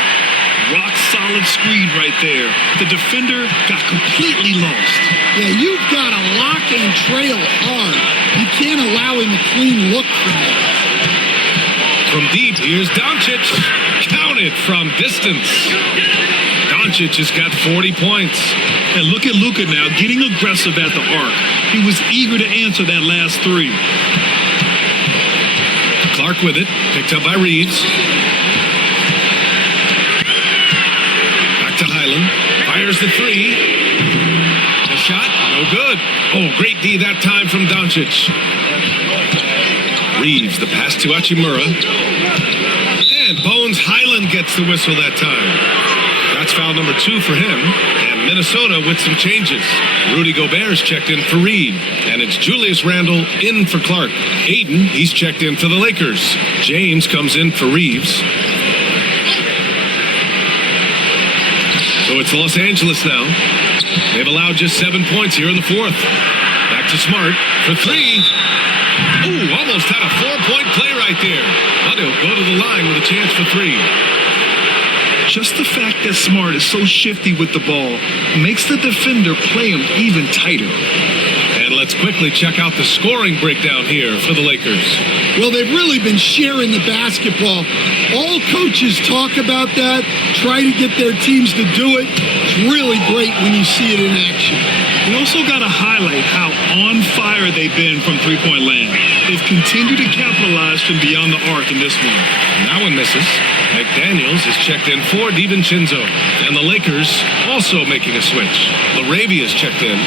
Rock solid screen right there. The defender got completely lost. Yeah, you've got to lock and trail hard. You can't allow him a clean look from there. From deep, here's Doncic. Counted from distance. Doncic has got 40 points. And look at Luka now getting aggressive at the arc. He was eager to answer that last 3. Clark with it. Picked up by Reeves. Back to Highland. Fires the 3. shot, no good. Oh, great D that time from Doncic. Reeves, the pass to Hachimura. And Bones Highland gets the whistle that time. That's foul number 2 for him. And Minnesota with some changes. Rudy Gobert's checked in for Reed. And it's Julius Randle in for Clark. Aiden, he's checked in for the Lakers. James comes in for Reeves. So it's Los Angeles now. They've allowed just 7 points here in the fourth. Back to Smart for 3. Ooh, almost had a 4-point play right there. But he'll go to the line with a chance for 3. Just the fact that Smart is so shifty with the ball makes the defender play him even tighter. And let's quickly check out the scoring breakdown here for the Lakers. Well, they've really been sharing the basketball. All coaches talk about that, try to get their teams to do it. It's really great when you see it in action. We also got to highlight how on fire they've been from three-point land. They've continued to capitalize from beyond the arc in this one. That one misses. McDaniels is checked in for DiVincenzo. And the Lakers also making a switch. LaRavia is checked in.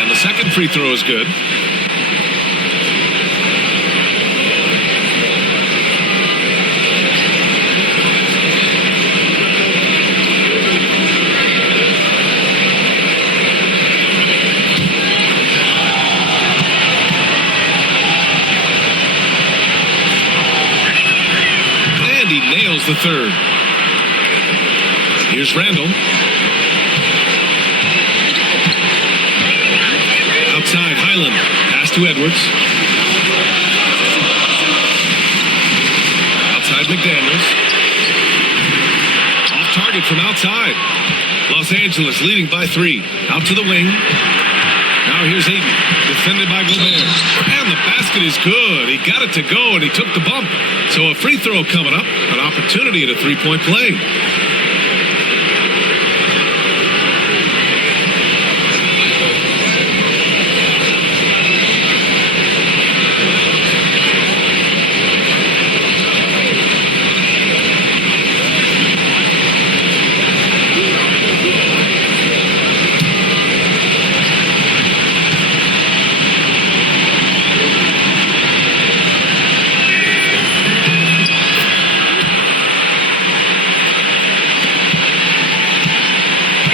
And the second free throw is good. The third. Here's Randle. Outside, Highland. Pass to Edwards. Outside, McDaniels. Off target from outside. Los Angeles leading by 3. Out to the wing. Now here's Aiden. Defended by Gobert. And the basket is good. He got it to go, and he took the bump. So a free throw coming up. An opportunity at a three-point play.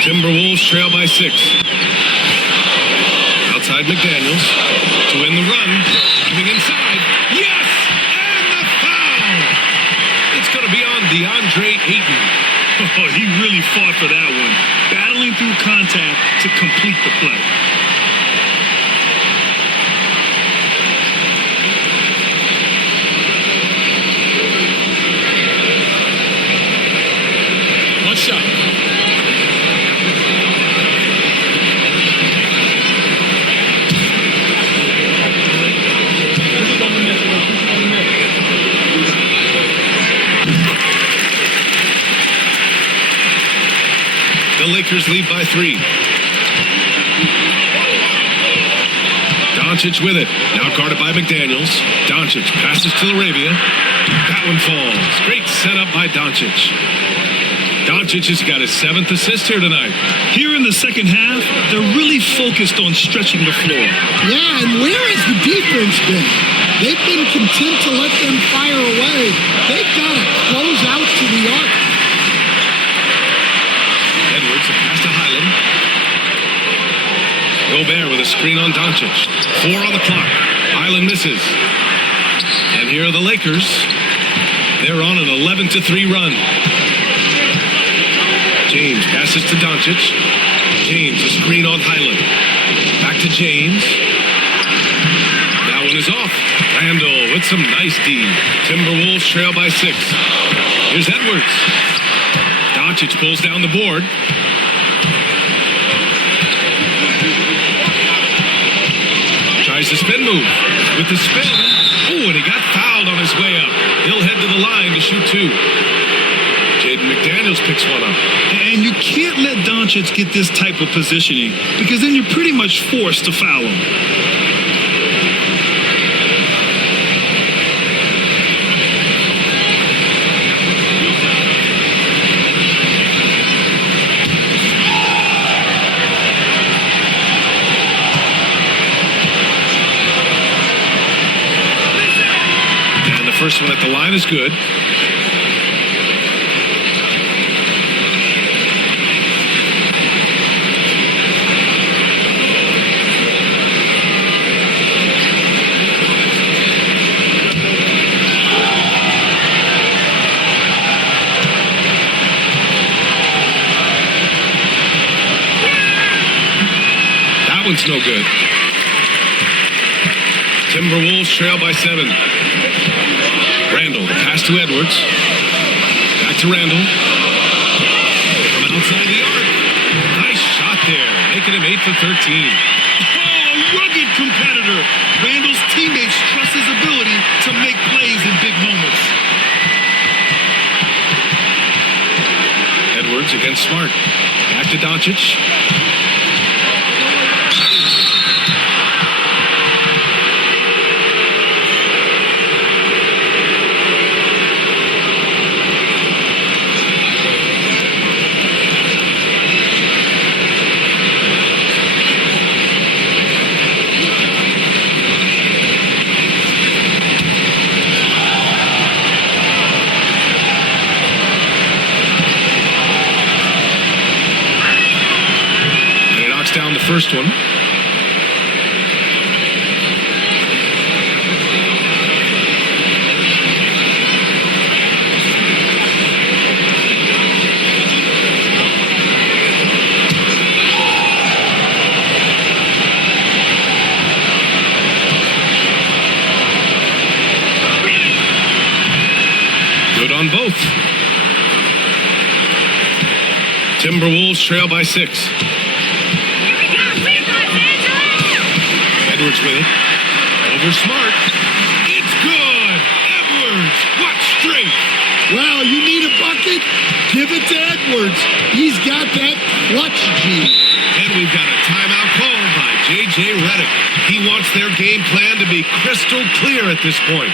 Timberwolves trail by 6. Outside McDaniels to win the run. Coming inside. Yes! And the foul! It's going to be on DeAndre Ayton. Oh, he really fought for that one. Battling through contact to complete the play. One shot. The Lakers lead by 3. Doncic with it. Now guarded by McDaniels. Doncic passes to LaRavia. That one falls. Great setup by Doncic. Doncic has got his 7th assist here tonight. Here in the second half, they're really focused on stretching the floor. Yeah, and where has the defense been? They've been content to let them fire away. They've got to close out to the arc. Edwards, a pass to Highland. Gobert with a screen on Doncic. 4 on the clock. Highland misses. And here are the Lakers. They're on an 11-3 run. James passes to Doncic. James, a screen on Highland. Back to James. That one is off. Randle with some nice D. Timberwolves trail by 6. Here's Edwards. Doncic pulls down the board. Tries the spin move. With the spin. Oh, and he got fouled on his way up. He'll head to the line to shoot 2. Jaden McDaniels picks one up. And you can't let Doncic get this type of positioning because then you're pretty much forced to foul him. one at the line is good. That one's no good. Timberwolves trail by 7. Randall, the pass to Edwards. Back to Randall. From outside the arc. Nice shot there, making him 8 for 13. Oh, a rugged competitor. Randall's teammates trust his ability to make plays in big moments. Edwards against Smart. Back to Doncic. Down the first one. Good on both. Timberwolves trail by 6. Edwards with it. Over Smart. It's good. Edwards. What strength. Well, you need a bucket? Give it to Edwards. He's got that clutch gene. And we've got a timeout called by J.J. Redick. He wants their game plan to be crystal clear at this point.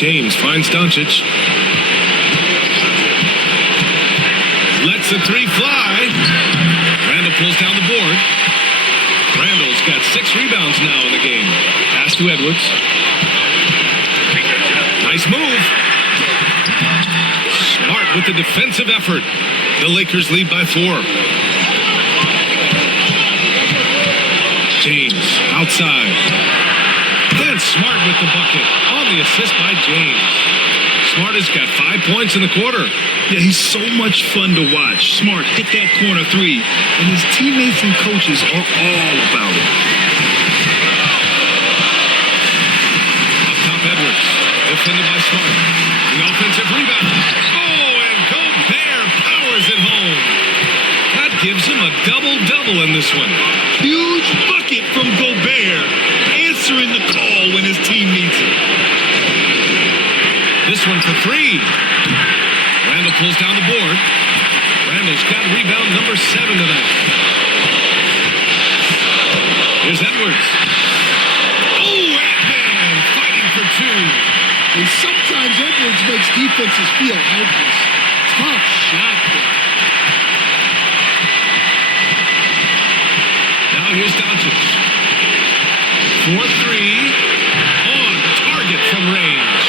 James finds Doncic. Lets the three fly. Randall pulls down the board. Randall's got 6 rebounds now in the game. Pass to Edwards. Nice move. Smart with the defensive effort. The Lakers lead by 4. James outside. And Smart with the bucket. On the assist by James. Smart has got 5 points in the quarter. Yeah, he's so much fun to watch. Smart hit that corner 3, and his teammates and coaches are all about it. Up top, Edwards. Defended by Smart. The offensive rebound. Oh, and Gobert powers it home. That gives him a double-double in this one. Huge bucket from Gobert. team needs it. This one for three. Randall pulls down the board. Randall's got rebound number 7 tonight. Here's Edwards. Oh, Ant-Man fighting for 2. And sometimes Edwards makes defenses feel helpless. Tough shot there. Now here's Doncic. 4-3. On target from range.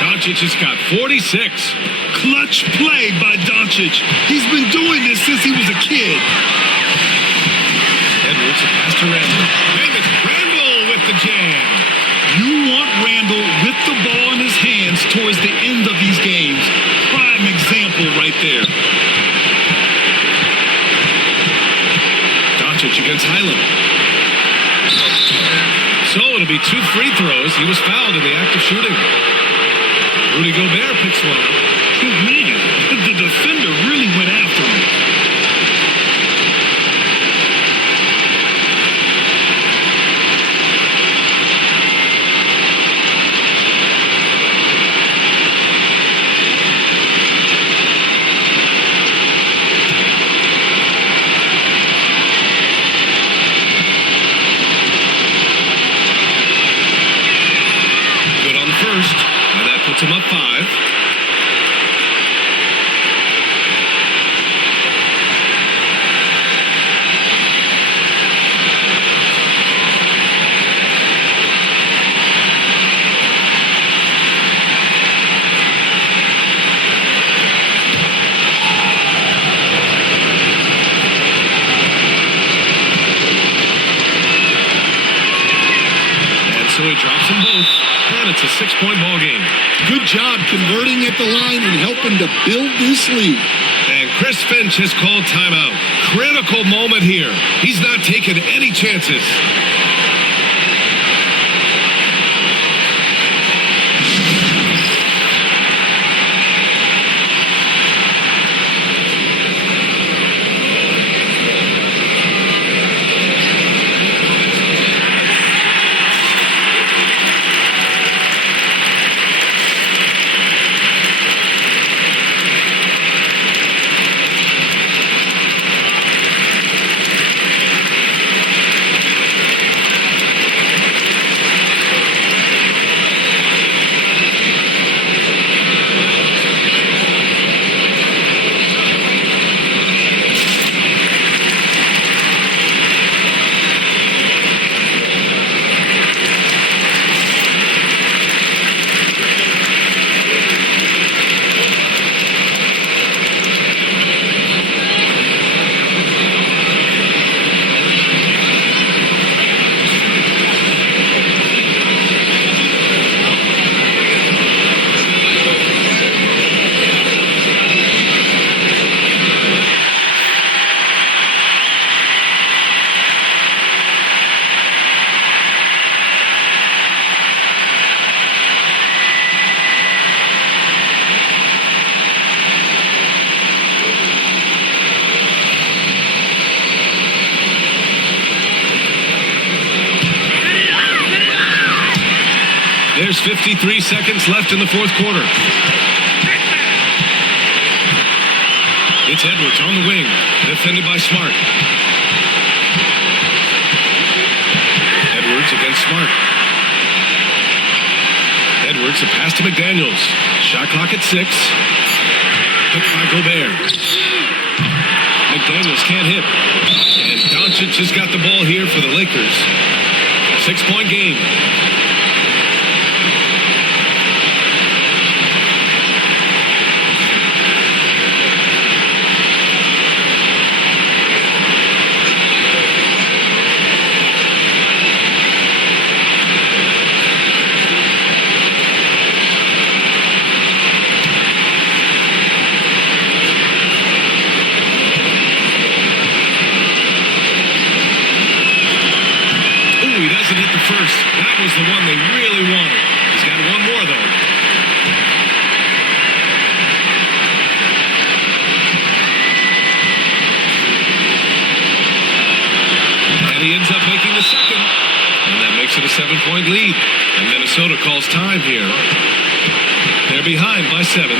Doncic has got 46. Clutch play by Doncic. He's been doing this since he was a kid. Edwards, a pass to Randall. And it's Randall with the jam. You want Randall with the ball in his hands towards the end of these games. Prime example right there. Doncic against Hyland. So it'll be 2 free throws. He was fouled in the act of shooting. Rudy Gobert picks one up. Man, the defender really went after him. Good on the first, and that puts him up 5. So he drops them both, and it's a 6-point ball game. Good job converting at the line and helping to build this lead. And Chris Finch has called timeout. Critical moment here. He's not taking any chances. There's 53 seconds left in the fourth quarter. It's Edwards on the wing, defended by Smart. Edwards against Smart. Edwards, a pass to McDaniels. Shot clock at 6. Picked by Gobert. McDaniels can't hit. And Doncic has got the ball here for the Lakers. 6-point game. First, that was the one they really wanted. He's got one more, though. And he ends up making the second. And that makes makes it a 7-point lead. And Minnesota calls time here. They're behind by 7.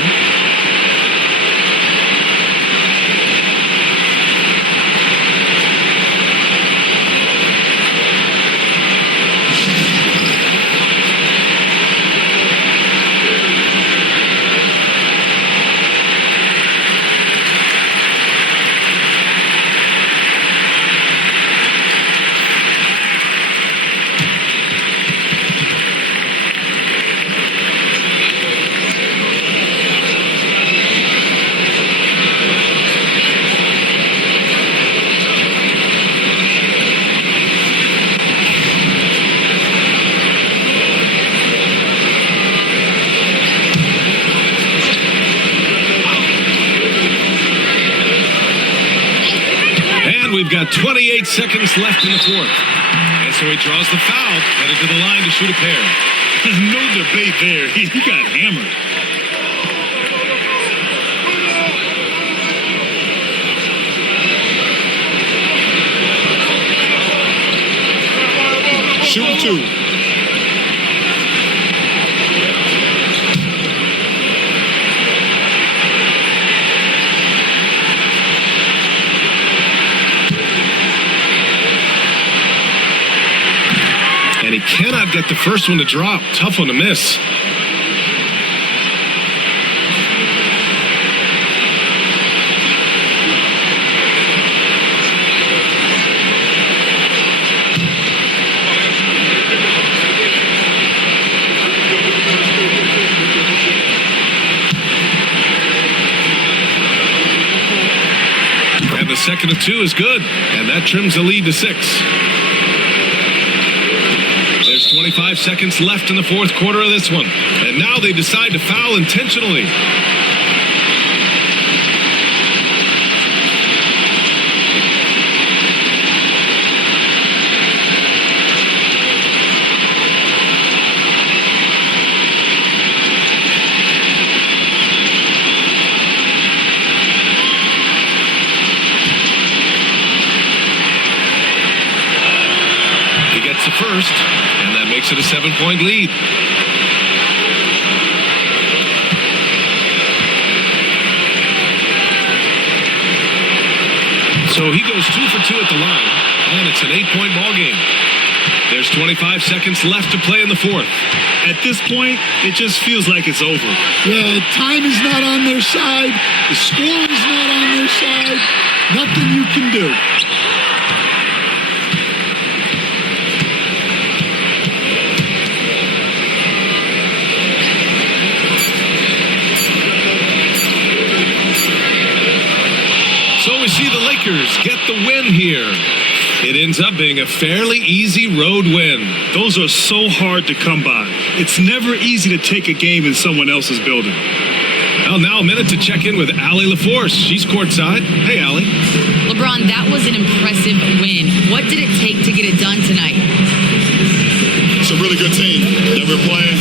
We've got 28 seconds left in the fourth. And so he draws the foul, headed to the line to shoot a pair. No debate there. He got hammered. Shoot 2. And he cannot get the first one to drop. Tough one to miss. And the second of 2 is good. And that trims the lead to 6. There's 25 seconds left in the fourth quarter of this one. And now they decide to foul intentionally. He gets the first. Makes it a 7-point lead. So he goes 2 for 2 at the line, and it's an 8-point ball game. There's 25 seconds left to play in the fourth. At this point, it just feels like it's over. Yeah, time is not on their side. The score is not on their side. Nothing you can do. So we see the Lakers get the win here. It ends up being a fairly easy road win. Those are so hard to come by. It's never easy to take a game in someone else's building. Well, now a minute to check in with Allie LaForce. She's courtside. Hey, Allie. LeBron, that was an impressive win. What did it take to get it done tonight? It's a really good team that we're playing.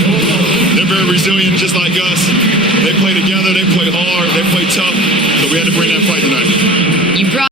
They're very resilient, just like us. They play together. They play hard. They play tough. So we had to bring that fight tonight.